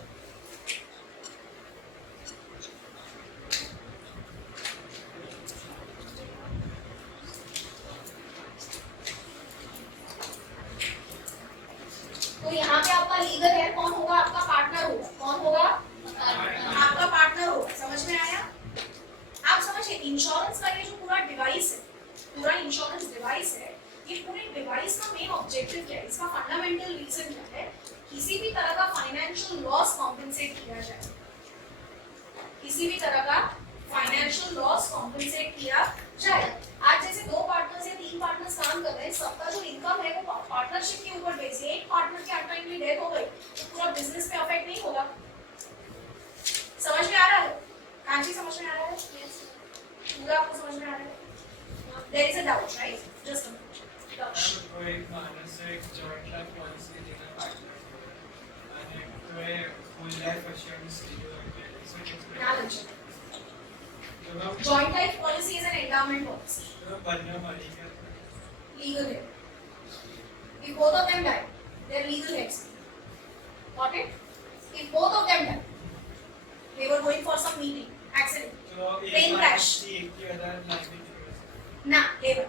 तो यहाँ पे आपका लीगल है, कौन होगा? आपका पार्टनर होगा। कौन होगा? आपका पार्टनर होगा। समझ में आया? आप समझिए, इंश्योरेंस का ये जो पूरा डिवाइस है, पूरा इंश्योरेंस डिवाइस है, ये पूरे डिवाइस का मेन ऑब्जेक्टिव क्या है? इसका फंडामेंटल रीजन क्या है? किसी भी तरह का फाइनेंशियल लॉस कॉम्पेंसेट किया जाए। किसी भी तरह का फाइनेंशियल लॉस कॉम्पेंसेट किया जाए। आज जैसे 2 पार्टनर्स या 3 पार्टनर्स काम कर रहे हैं, सबका जो इनकम है वो पार्टनरशिप के ऊपर बेस है। एक पार्टनर की अनटाइमली डेथ हो गई तो पूरा बिजनेस पे अफेक्ट नहीं होगा। समझ में आ रहा है? कांची समझ में आ रहा है? पूरा आपको समझ में आ रहा है? There is a doubt, right? Just a minute. तो एक माणूस एक जॉइंट लाईफ पॉलिसी देणार पार्टनर आणि तो full life assurance Joint life policy is an endowment policy. Legal head. If both of them die, they are legal heads. Got it? If both of them die, they were going for some meeting, accident, plane crash. ना, labour.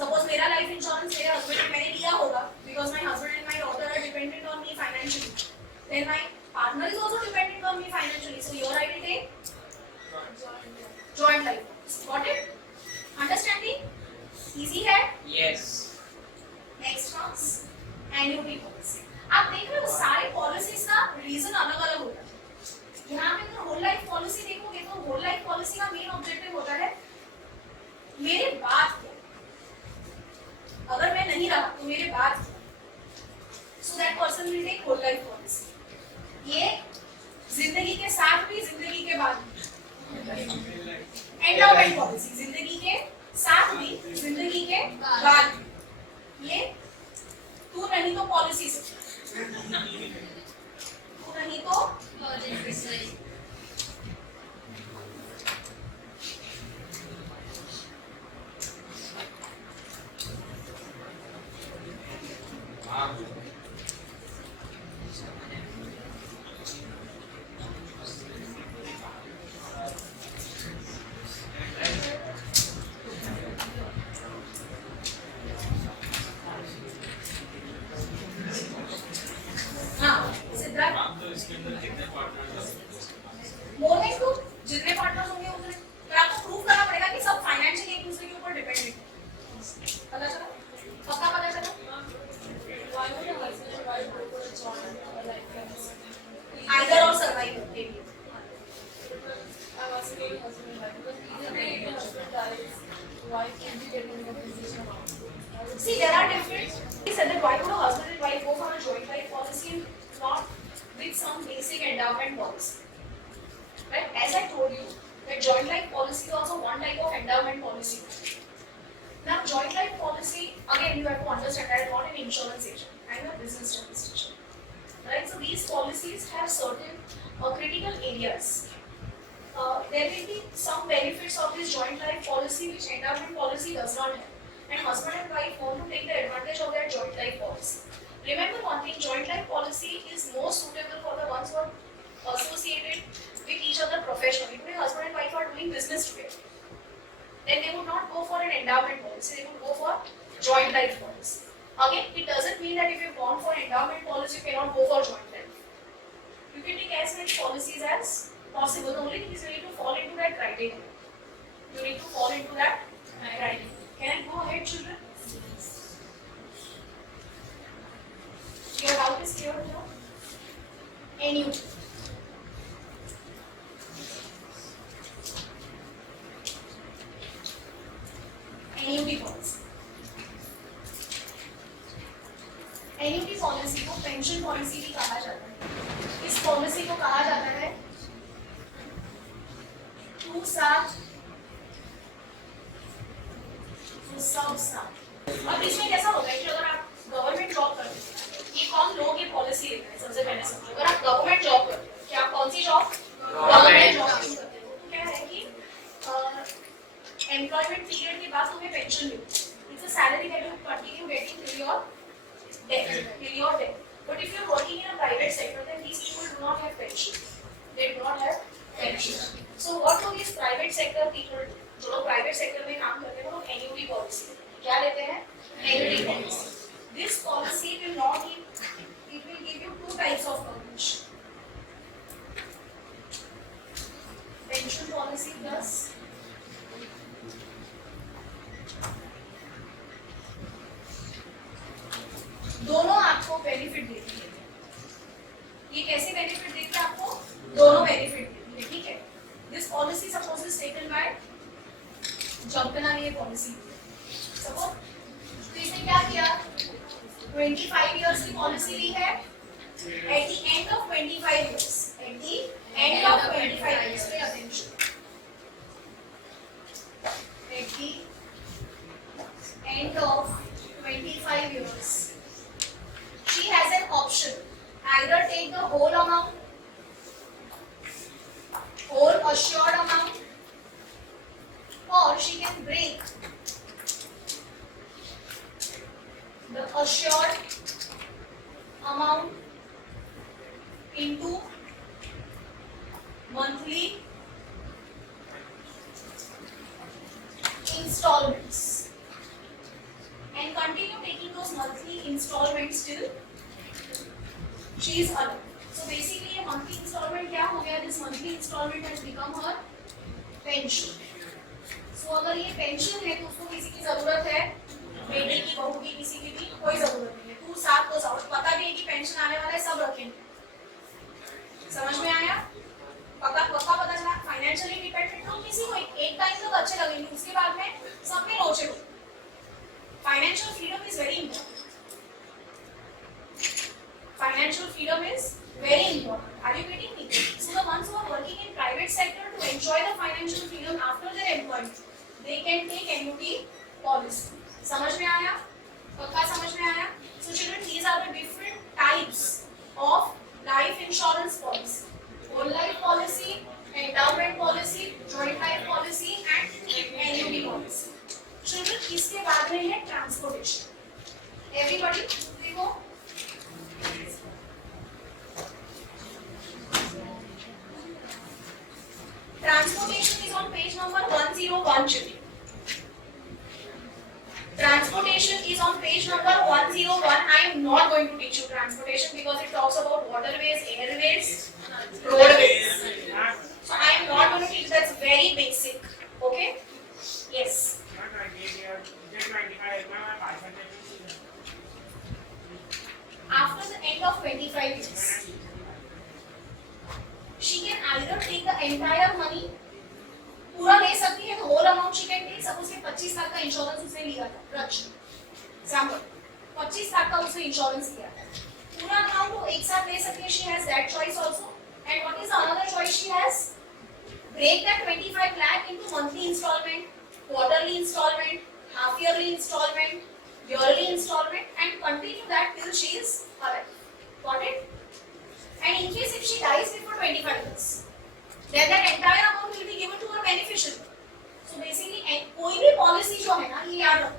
Suppose मेरा life insurance मेरे husband ने मैंने लिया होगा, because my husband and my daughter are dependent on me financially. Then my partner is also dependent on me financially. So here I will take joint life. Got it? Understanding? Easy है? yes, Next comes annuity policy. आप देख रहे हो सारे पॉलिसीज का रीजन अलग अलग होता है। यहाँ पे अगर होल लाइफ पॉलिसी देखोगे तो होल लाइफ पॉलिसी का मेन ऑब्जेक्टिव होता है मेरे बाद क्या, अगर मैं नहीं रहा तो मेरे बाद so that person will take whole life policy. ये जिंदगी के साथ भी जिंदगी के बाद भी। एंडाउमेंट पॉलिसी जिंदगी के साथ भी जिंदगी के बाद भी। ये तू नहीं तो पॉलिसी से, तू नहीं तो मोर देन 2 जितने पार्टनर्स होंगे उतने, पर आपको प्रूव करना पड़ेगा कि सब फाइनेंशियली एक दूसरे के ऊपर डिपेंडेंट है। पता चला? पक्का पता चला? आइदर और सर्वाइवल के लिए। See, there are different. He said that why would a husband and wife go for a joint life policy and not with some basic endowment policy? Right? As I told you, that joint life policy is also one type of endowment policy. Now, joint life policy, again, you have to understand that I'm not an insurance agent. I'm a business statistician. Right? So these policies have certain critical areas. There will be some benefits of this joint life policy which endowment policy does not have. And husband and wife want to take the advantage of that joint life policy. Remember one thing, joint life policy is more suitable for the ones who are associated with each other professionally. Today, husband and wife are doing business together. Then they would not go for an endowment policy, they would go for joint life policy. Again, it doesn't mean that if you've gone for endowment policy, you cannot go for joint life. You can take as many policies as possible. The only thing is you need to fall into that criteria. You need to fall into that criteria. Can I go ahead, children? Your doubt is clear now? NUT. NUT policy. NUT policy को pension policy भी कहा जाता है। इस पॉलिसी को कहा जाता है 2-7 अब इसमें कैसा होता है कि अगर आप गवर्नमेंट जॉब करते हैं, ये कौन लोग ये पॉलिसी लेते हैं सबसे पहले समझो। अगर आप गवर्नमेंट जॉब करते हो, क्या आप कौन सी जॉब गवर्नमेंट जॉब करते हो, तो क्या है कि एम्प्लॉयमेंट पीरियड के बाद तुम्हें पेंशन मिलती है। It's a salary that you continue getting till your death. But if you're working in a private sector, then these people do not have pension. They do not have pension. So what do these private sector people, जो लोग private sector में काम करते हैं, वो लोग annuity policy लेते हैं। क्या लेते हैं? Annuity policy. This policy will not give, it will give you two types of coverage. Pension policy plus दोनों आपको बेनिफिट देती है। ये कैसे बेनिफिट देती है आपको? दोनों बेनिफिट देती है, ठीक है। This policy suppose is taken by Jampana ने ये पॉलिसी सपोज, तो इसने क्या किया 25 इयर्स की पॉलिसी ली है। At the end of 25 years, at the end of 25 years, pay attention, at the end of 25 years she has an option, either take the whole amount, whole assured amount, or she can break the assured amount into monthly installments and continue taking those monthly installments till she is alive. So basically ये monthly installment क्या हो गया? This monthly installment has become her pension. So अगर ये pension है तो उसको किसी की जरूरत है? बेटी की, बहू की, किसी की भी कोई जरूरत नहीं है। तू साथ को साथ पता भी है कि पेंशन आने वाला है, सब रखेंगे। समझ में आया? पक्का पता चला। फाइनेंशियली डिपेंडेंट तो किसी को एक टाइम तक अच्छे लगेंगे, उसके बाद में सब में लोचे हो। Financial freedom is very important. Financial freedom is very important. Are you getting me? So the ones who are working in private sector to enjoy the financial freedom after their employment, they can take annuity policy. समझ में आया? पक्का समझ में आया? So children, these are the different types of life insurance policy. Whole life policy, endowment policy, joint life policy, and annuity policy. Children, इसके बाद में है ट्रांसपोर्टेशन। एवरीबॉडी देखो, transportation is on page number 101 children. Transportation is on page number 101. I am not going to teach you transportation because it talks about waterways, airways, roadways. So I am not going to teach. That's very basic. Okay? Yes. After the end of 25 years, she can either take the entire money, पूरा ले सकती है, तो whole amount she can take। Suppose 25 लाख का इंश्योरेंस उसने लिया था, एग्जांपल 25 लाख का उसने इंश्योरेंस लिया था, पूरा अमाउंट वो एक साथ ले सकती है। she has that choice also. And what is the another choice she has? Break that 25 lakh into monthly installment, quarterly installment, half yearly installment, yearly installment, and continue that till she is alive. Got it? And in case if she dies before 25 years, then that entire amount will be given to her beneficiary. So basically, कोई भी policy जो है ना, ये याद रखो,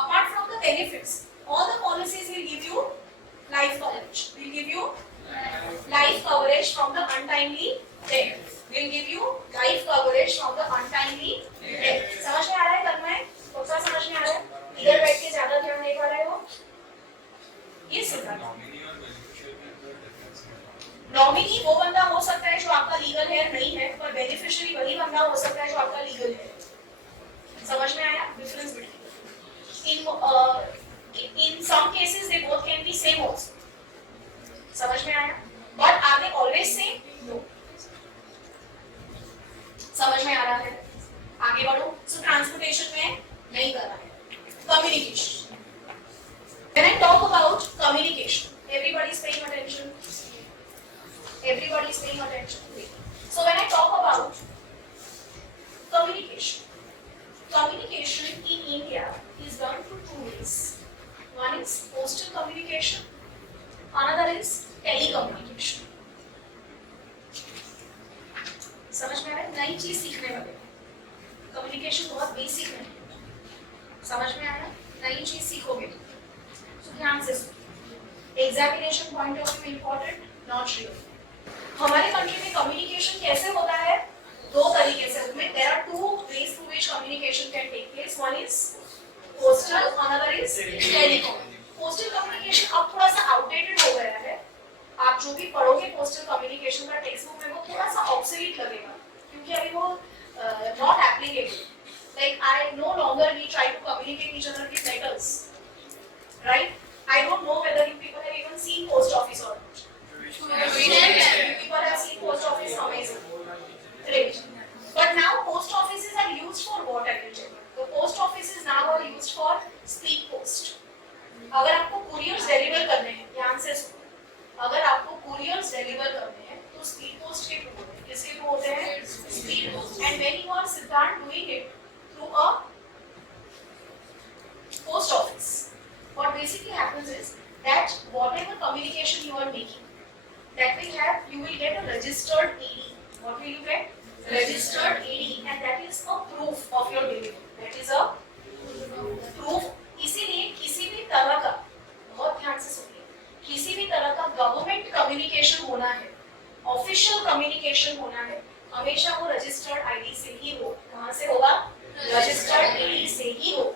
apart from the benefits, all the policies will give you life coverage. Will give you life coverage from the untimely death. Will give you life coverage from the untimely death. समझ में आ रहा है? करना है? कौन सा समझ में आ रहा है? इधर बैठ के ज्यादा ये सिद्धांत। नॉमिनी वो बंदा हो सकता है जो आपका लीगल हेयर नहीं है, पर बेनिफिशियरी वही बंदा हो सकता है जो आपका लीगल है। समझ में आया difference between in some cases they both can be same also. समझ में आया? But are they always same? No. समझ में आ रहा है? आगे बढ़ो। सो ट्रांसपोर्टेशन में नहीं कर रहा है। Communication. When I talk about communication, everybody is paying attention. Everybody is paying attention. So when I talk about communication in India is done through two ways. One is postal communication, another is telecommunication. समझ में आ रहा है? नई चीज सीखने वाले। कम्युनिकेशन बहुत बेसिक है। समझ में आया? नई चीज सीखोगे तो ध्यान से सुनो। Examination point of view important, not real. हमारे कंट्री में कम्युनिकेशन कैसे होता है? दो तरीके से। उसमें there are two ways through which communication can take place. One is postal, another is telecom. Postal communication अब थोड़ा सा आउटडेटेड हो गया है। आप जो भी पढ़ोगे पोस्टल कम्युनिकेशन का टेक्स्ट बुक में, वो थोड़ा सा ऑब्सोलीट लगेगा क्योंकि अभी वो not applicable. Like I no longer we try to communicate each other with letters, right? I don't know whether you people have even seen post office or not. You people have seen post office, amazing, great. But now post offices are used for what actually? The post offices now are used for speed post. अगर आपको couriers deliver करने हैं, ध्यान से सुनो, अगर आपको couriers deliver करने हैं तो speed post के थ्रू होते हैं। किसके थ्रू होते हैं? Speed post. And when you are Siddharth doing it through a post office, what basically happens is that whatever communication you are making, that will have, you will get a registered AD. What will you get? Registered AD, and that is a proof of your delivery. That is a proof. इसीलिए किसी भी तरह का, बहुत ध्यान से सुनिए, किसी भी तरह का गवर्नमेंट कम्युनिकेशन होना है, ऑफिशियल कम्युनिकेशन होना है, हमेशा वो रजिस्टर्ड आईडी से ही हो। कहाँ से होगा? रजिस्टर्ड एडी से ही हो।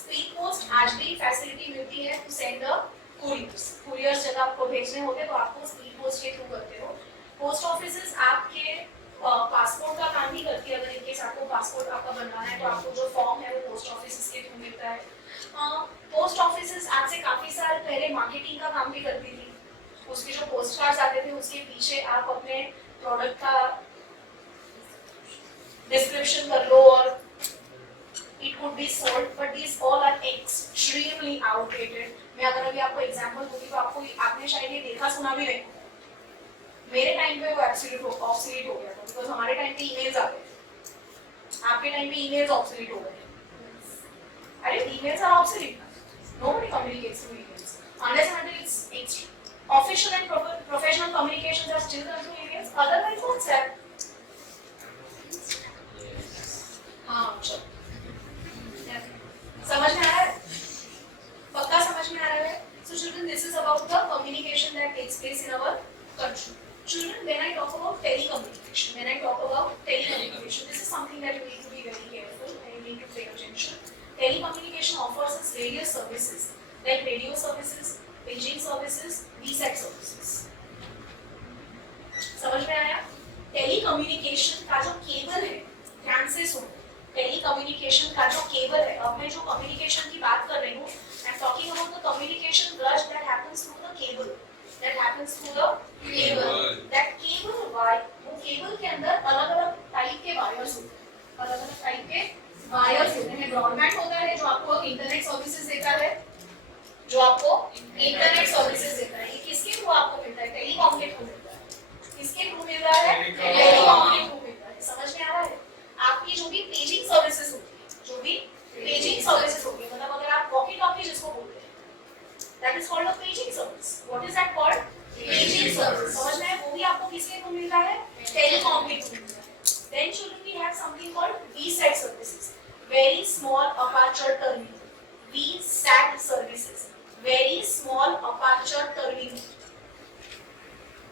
स्पीड पोस्ट आज भी फैसिलिटी मिलती है to send the couriers. Couriers जब आपको भेजने होते हैं तो आपको स्पीड पोस्ट के थ्रू करते हो। पोस्ट ऑफिसेस आपके पासपोर्ट का काम भी करती है। अगर इनकेस आपको पासपोर्ट आपका बनवाना है तो आपको जो फॉर्म है वो पोस्ट ऑफिसेस के थ्रू मिलता है। पोस्ट ऑफिसेस आज से काफी साल पहले मार्केटिंग का काम भी करती थी। उसके जो पोस्ट कार्ड्स आते थे उसके पीछे आप अपने प्रोडक्ट का डिस्क्रिप्शन कर लो और it could be sold, but these all are extremely outdated. मैं अगर अभी आपको एग्जांपल दूंगी तो आपने शायद ये देखा सुना भी नहीं। मेरे टाइम पे वो ऑब्सोलीट हो गया था, बिकॉज़ हमारे टाइम पे ईमेल्स आ गए। आपके टाइम पे ईमेल्स ऑब्सोलीट हो गए। अरे emails are obsolete. Nobody communicates through emails unless and until it's official and professional communications are still done through emails. Otherwise, what's that? हाँ, चलो। समझ में आ रहा है? पक्का समझ में आ रहा है? So children, this is about the communication that takes place in our country. Children, when I talk about telecommunication, this is something that you need to be very careful and you need to pay attention. Telecommunication offers us various services like radio services, paging services, VSAT services. समझ में आया? टेलीकम्युनिकेशन का जो केबल है, ध्यान से सुनो। टेलीकम्युनिकेशन का जो केबल है, अब मैं जो कम्युनिकेशन की बात कर रही हूँ, I am talking about the communication brush that happens through the cable, that cable wire, वो केबल के अंदर अलग-अलग टाइप के वायर्स होते हैं, ब्रॉडबैंड होता है जो आपको इंटरनेट सर्विसेज देता है, ये किसके थ्रू आपको मिलता है? टेलीकॉम के थ्रू मिलता है। किसके थ्रू मिल रहा है? टेलीकॉम के थ्रू मिलता है। समझ में आ रहा है? आपकी जो भी पेजिंग सर्विसेज होती है, मतलब अगर आप वॉकी टॉकी जिसको बोलते हैं, that is called a paging service. What is that called? Paging service. समझ में है? वो भी आपको किसके थ्रू मिल रहा है? टेलीकॉम के थ्रू मिल रहा है। Then children we have something called VSAT services, very small aperture terminal. VSAT services, very small aperture terminal.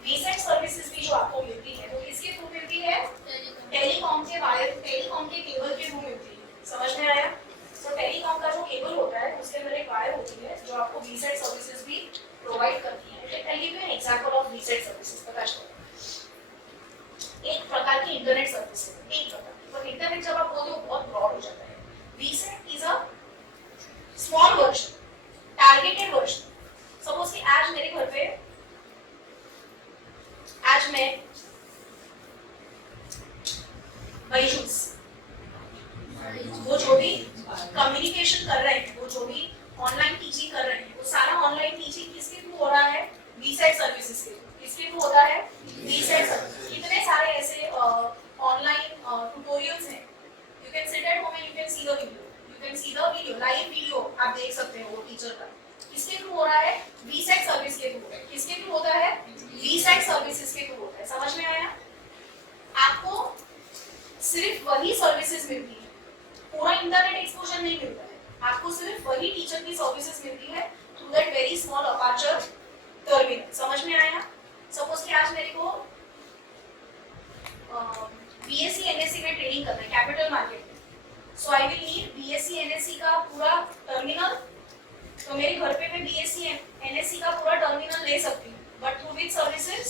VSAT services भी जो आपको मिलती है वो किसके थ्रू मिलती है? टेलीकॉम के केबल के थ्रू मिलती है। समझ में आया? तो टेलीकॉम का जो केबल होता है उसके अंदर एक वायर होती है जो आपको VSAT small version, targeted version. Suppose कि आज मेरे घर पे, आज मैं बायजूस, वो जो भी कम्युनिकेशन कर रहे हैं, वो जो भी ऑनलाइन टीचिंग कर रहे हैं, वो सारा ऑनलाइन टीचिंग किसके थ्रू हो रहा है? वीसेट सर्विसेज के. किसके थ्रू होता है? VSAT services. कितने सारे ऐसे ऑनलाइन ट्यूटोरियल्स हैं. You can sit at home and you can see the video. You can see the video, live video आप देख सकते हो वो टीचर का. किसके थ्रू हो रहा है? वीसेट सर्विस के थ्रू. किसके थ्रू होता है? वीसेट सर्विसेज के थ्रू होता है. समझ में आया? आपको सिर्फ वही सर्विसेज मिलती है, पूरा इंटरनेट एक्सपोजर नहीं मिलता है. आपको सिर्फ वही टीचर की सर्विसेज मिलती है through that very small aperture terminal. समझ में आया? सपोज कि आज मेरे को बीएससी एनएससी में ट्रेनिंग करना है कैपिटल मार्केट में. So I will need BSE NSE का पूरा टर्मिनल. तो मेरे घर पे मैं बीएससी एनएससी का पूरा टर्मिनल ले सकती हूँ, but through which services?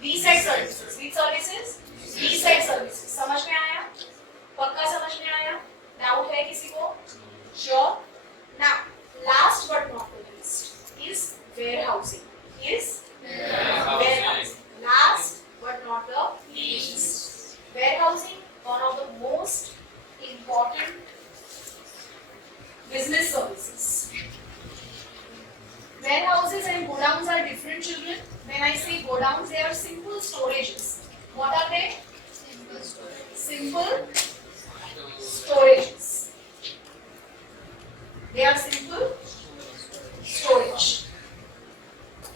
VSAT services. Which services? VSAT services. समझ में आया? पक्का समझ में आया? डाउट है किसी को? Sure. Now last but not the least is warehousing. Is warehousing. Last but not the least, warehousing, one of the most important business services. Warehouses and godowns are different, children. When I say godowns, they are simple storages. What are they? Simple storages. They are simple storage.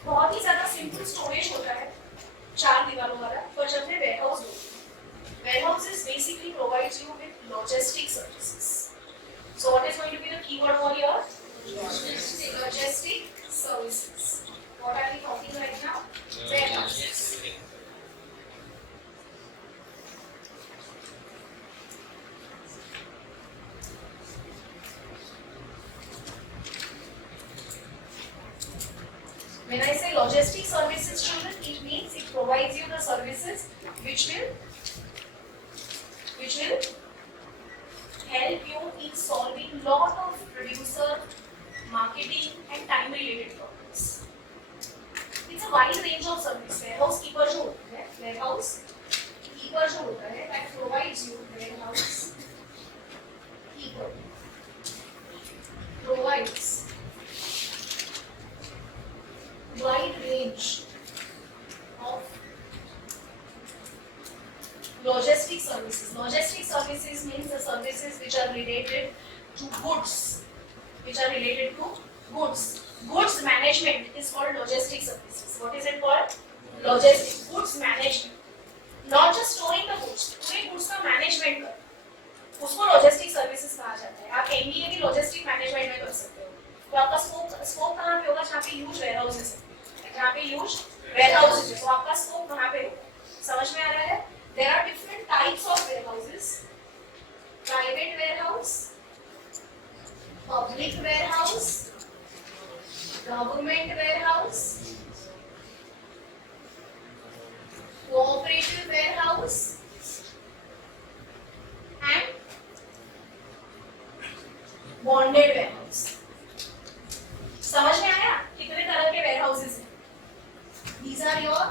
बहुत ही ज्यादा simple storage होता है, 4 दीवारों वाला. पर जब मैं वेयरहाउस बोलती हूँ, warehouses basically provides you with logistic services. So what is going to be the keyword over here? Logistic services. What are we talking right now? Warehouses. When I say logistic services, children, it means it provides you the services which will help you in solving lot of producer, marketing and time related problems. It's a wide range of service. Warehouse keeper जो होता है, warehouse keeper जो होता है, that provides you, warehouse keeper provides wide range of logistic services. Logistic services means the services which are related to goods. Which are related to goods. Goods management is called logistic services. What is it called? Logistic. Goods management. Not just storing the goods. पूरे goods का management कर. उसको logistic services कहा जाता है. आप MBA भी logistic management में कर सकते हो. तो आपका स्कोप कहाँ पे होगा? जहाँ पे यूज वेयरहाउसेस है, जहाँ पे यूज वेयरहाउसेस है, तो आपका स्कोप कहाँ पे होगा? समझ में आ रहा है? There are different types of warehouses. Private warehouse, public warehouse, government warehouse, cooperative warehouse, and bonded warehouse. समझ में आया कितने तरह के warehouses हैं? These are your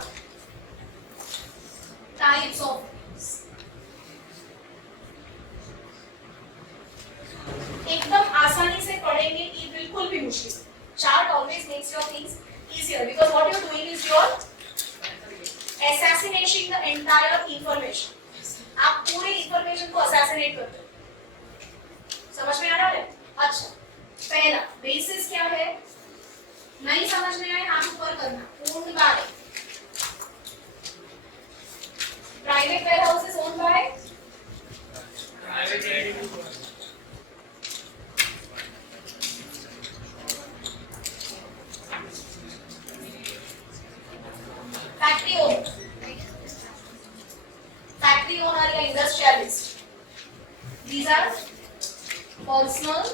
types of warehouses. एकदम आसानी से पढ़ेंगे ये बिल्कुल भी मुश्किल है. Chart always makes your things easier because what you're doing is you're assassinating the entire information. आप पूरे information को assassinate करते हो. समझ में आ रहा है? अच्छा, पहला बेसिस क्या है? नहीं समझ में आए आप ऊपर करना. Owned by. Private warehouse is owned by factory owner. Factory owner या industrialist. These are personal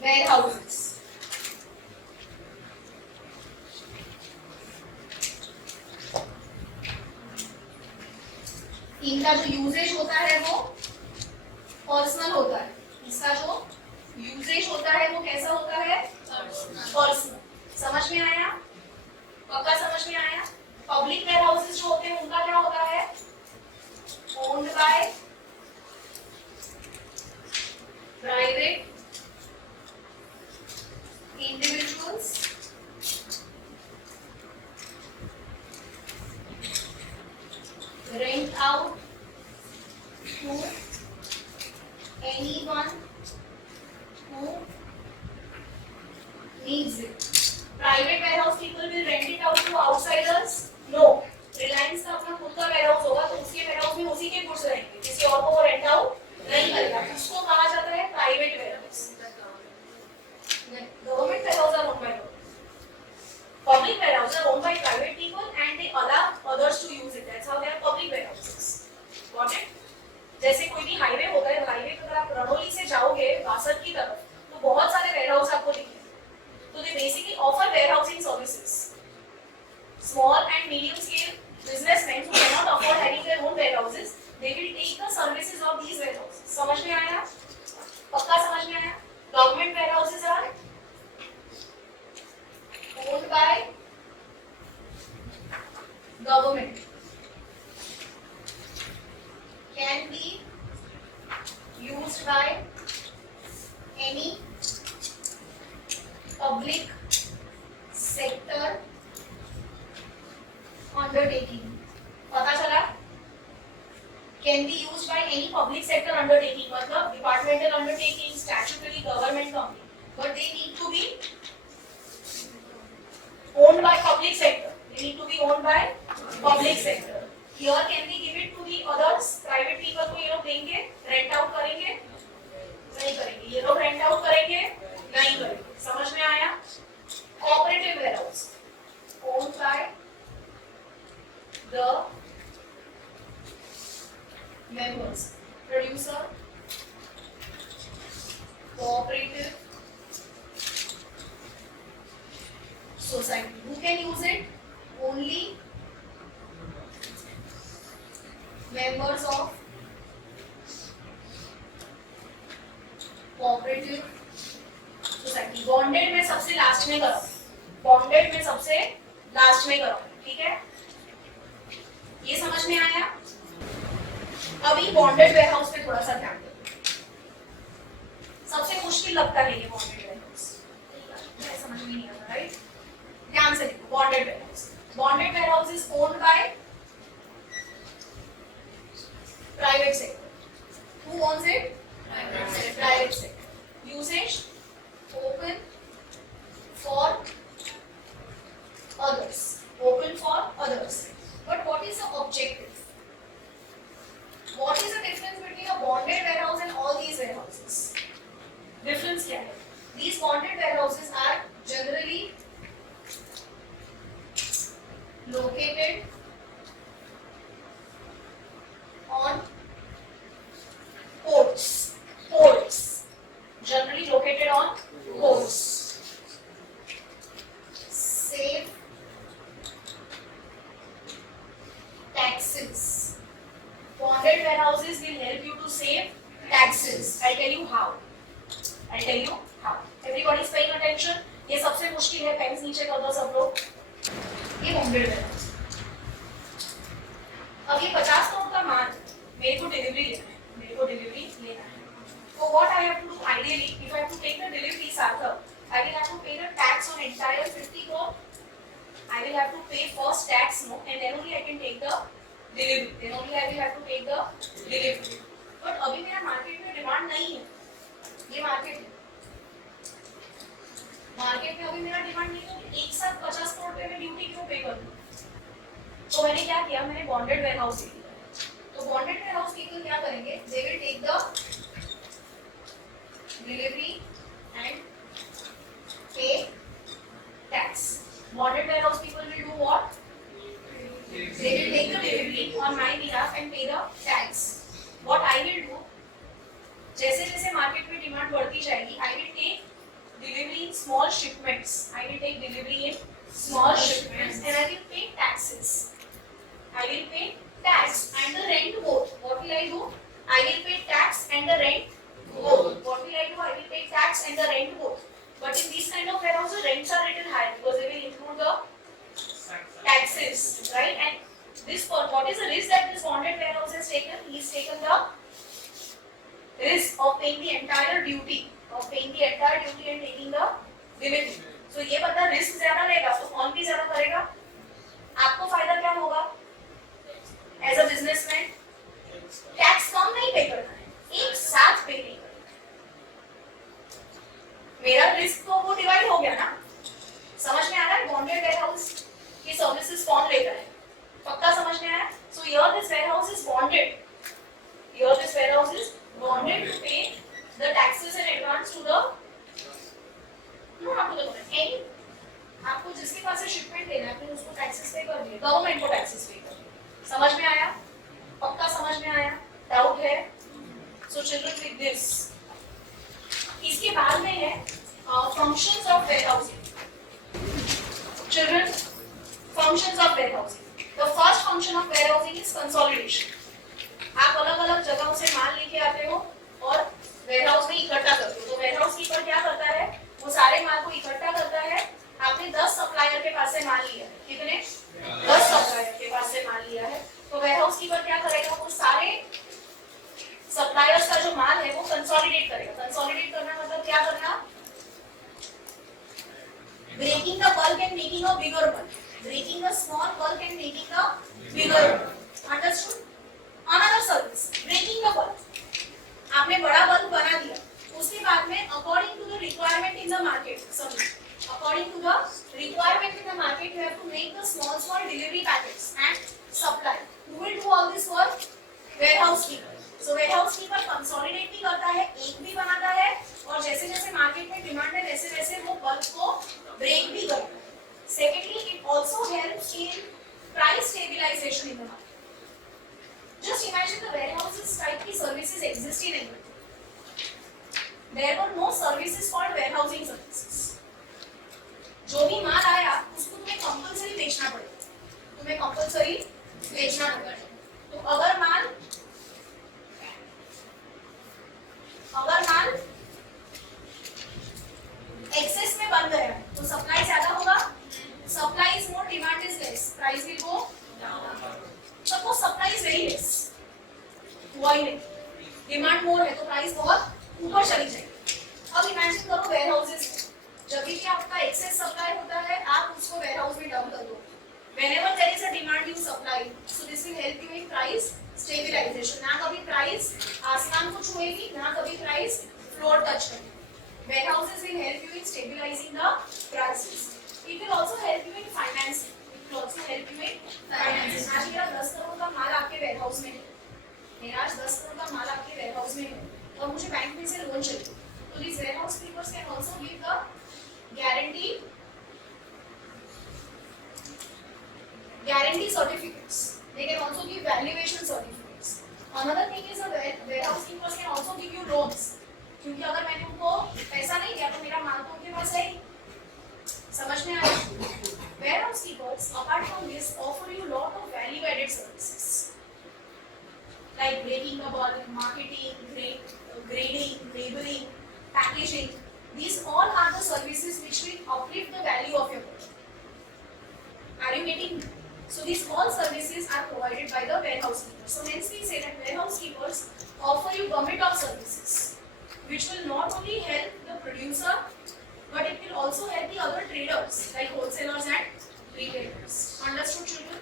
warehouses. इनका जो यूजेज होता है वो पर्सनल होता है. इसका जो यूजेज यूजेज होता है वो कैसा होता है? पर्सनल। समझ में आया? पक्का समझ में आया? पब्लिक वेयर हाउसेज जो होते हैं उनका क्या होता है? Owned by private individuals rent out to anyone who needs it. Private warehouse people will rent it out to outsiders? No. Reliance का अपना खुद का warehouse होगा तो उसके warehouse में उसी के goods रहेंगे, किसी और को वो rent out नहीं करेगा। उसको कहा जाता है private warehouse. Government warehouse are owned by government. Public warehouses are owned by private people and they allow others to use it. That's how they are public warehouses. Got it? जैसे कोई भी हाईवे होता है, हाईवे पे अगर आप रनोली से जाओगे बासठ की तरफ तो बहुत सारे वेयरहाउस आपको दिखेंगे। तो they basically offer warehousing services. Small and medium scale businessmen who cannot afford having their own warehouses, they will take the services of these warehouses. समझ में आया? पक्का समझ में आया? Government warehouses are owned by government, can be used by any public sector undertaking. पता चला? Can be used by any public sector undertaking, मतलब departmental undertaking, statutory government company, but they need to be owned by public sector. They need to be owned by public sector. Here can we give it to the others? Private people को ये लोग देंगे, rent out करेंगे? नहीं करेंगे। ये लोग rent out करेंगे? नहीं करेंगे। समझ में आया? Cooperative warehouse owned by the members. Producer, cooperative society. Who can use it? Only members of cooperative society. Bonded में सबसे लास्ट में करो, bonded में सबसे लास्ट में करो, ठीक है? ये समझ में आया? अभी bonded warehouse पे थोड़ा सा ध्यान दो। सबसे मुश्किल लगता है ये bonded warehouse, समझ में नहीं आता, राइट? ध्यान से देखो, bonded warehouse. Bonded warehouse is owned by private sector. Who owns it? Private sector. Usage open for others. Open for others. But what is the objective? What is the difference between a bonded warehouse and all these warehouses? Difference क्या है? These bonded warehouses are generally located on ports. Ports. Generally located on ports. Save taxes. Bonded warehouses will help you to save taxes. I'll tell you how. Everybody is paying attention. ये सबसे मुश्किल है, पेन्स नीचे कर दो सब लोग। ये बॉन्डेड warehouse. अब ये 50 करोड़ का माल मेरे को डिलीवरी लेना है। So what I have to do ideally, if I have to take the delivery, Sarthak, I will have to pay the tax on entire 50 crore. I will have to pay first tax, no, and then only I can take the delivery. Then only I will have to take the delivery. But अभी मेरा मार्केट में डिमांड नहीं है। ये मार्केट है। मार्केट में अभी मेरा डिमांड नहीं है, तो एक साथ 50 करोड़ पे मैं ड्यूटी क्यों पे करूं? तो मैंने क्या किया, मैंने बॉन्डेड वेयरहाउस ले लिया। तो बॉन्डेड वेयरहाउस पीपल क्या करेंगे, they will take the delivery and pay tax. Bonded warehouse people will do what, they will take the delivery on my behalf and pay the tax. What I will do, जैसे जैसे मार्केट में डिमांड बढ़ती जाएगी, I will take delivery in small shipments. I will take delivery in small shipments and I will pay taxes. I will pay tax and the rent both. What will I do? I will pay tax and the rent Both. What will I do? I will pay tax and the rent both. But in these kind of warehouses, rents are little higher because they will include the taxes, right? And this what is the risk that this bonded warehouse has taken? He's taken the risk of paying the entire duty, and taking the dividend. So ये बता रिस्क ज्यादा लेगा तो कौन भी ज्यादा करेगा? आपको फायदा क्या होगा? एज अ बिजनेसमैन टैक्स कम नहीं पे करना है, एक साथ पे नहीं करना है। मेरा रिस्क तो वो डिवाइड हो गया ना, समझ में आ रहा है? बॉन्डेड वेयरहाउस की सर्विसेज कौन लेता है? पक्का समझ में आया? So here this warehouse is bonded, to pay the taxes in advance to the any आपको जिसके पास से शिपमेंट लेना है फिर उसको टैक्सेस पे कर दिए, गवर्नमेंट को टैक्सेस पे कर दिए। समझ में आया? पक्का समझ में आया? डाउट है? सो चिल्ड्रन विद दिस इसके बाद में है functions of warehousing. Children, functions of warehousing. The first function of warehousing is consolidation. आप अलग-अलग जगहों से माल लेके आते हो और वेयरहाउस में इकट्ठा करते हो। तो वेयरहाउस कीपर क्या करता है? वो सारे माल को इकट्ठा करता है। आपने 10 सप्लायर के पास से माल लिया है, कितने? 10 सप्लायर के पास से माल लिया है। तो वेयरहाउस कीपर क्या करेगा? वो सारे सप्लायर्स का जो माल है वो कंसोलिडेट करेगा। कंसोलिडेट करना मतलब क्या करना? Breaking the bulk and making a bigger bulk, breaking the small bulk and making a bigger bulk. Understood? Another service breaking the bulk. आपने बड़ा बल्क बना दिया, उसके बाद में according to the requirement in the market, according to the requirement in the market, you have to make the small delivery packets and supply. Who will do all this work? Warehouse keeper. So warehouse keeper consolidate भी करता है, एक भी बनाता है, और जैसे जैसे मार्केट में डिमांड है वैसे वैसे वो बल्क को ब्रेक भी करता है। Secondly, it also helps in price stabilization in the market. Just imagine the warehouses type की services exist in India. There were no services called warehousing services. जो भी माल आया उसको तुम्हें कंपलसरी बेचना पड़ेगा, तुम्हें कंपलसरी बेचना पड़ेगा। तो अगर माल एक्सेस में बन गया तो सप्लाई ज्यादा होगा, supply is more demand is less, price will go down. Suppose supply is very less, हुआ ही नहीं, डिमांड मोर है तो प्राइस बहुत ऊपर चली जाएगी। अब इमेजिन करो वेयरहाउसेस, जब भी आपका एक्सेस सप्लाई होता है आप उसको वेयरहाउस में डंप कर दो। Whenever there is a demand you supply, so this will help you in price stabilization. ना कभी प्राइस आसमान को छुएगी, ना कभी प्राइस फ्लोर टच करेगी। Warehouses will help you in stabilizing the prices. It will also help you in financing. आज मेरा 10 करोड़ का माल आपके वेयरहाउस में है, मेरा आज 10 करोड़ का माल आपके वेयरहाउस में है और मुझे बैंक में से लोन चाहिए, तो these warehouse keepers can also give the guarantee certificates. They can also give valuation certificates. Another thing is warehouse keepers can also give you loans. क्योंकि अगर मैंने उनको पैसा नहीं दिया तो मेरा माल तो उनके पास है ही। समझ में आया? Warehouse keepers, apart from this, offer you lot of value-added services like breaking the bulk, marketing, grading, labeling, packaging. These all are the services which will uplift the value of your product. Are you getting me? So these all services are provided by the warehouse keepers. So hence we say that warehouse keepers offer you gamut of services, which will not only help the producer, but it will also help the other traders like wholesalers and retailers. Understood, children?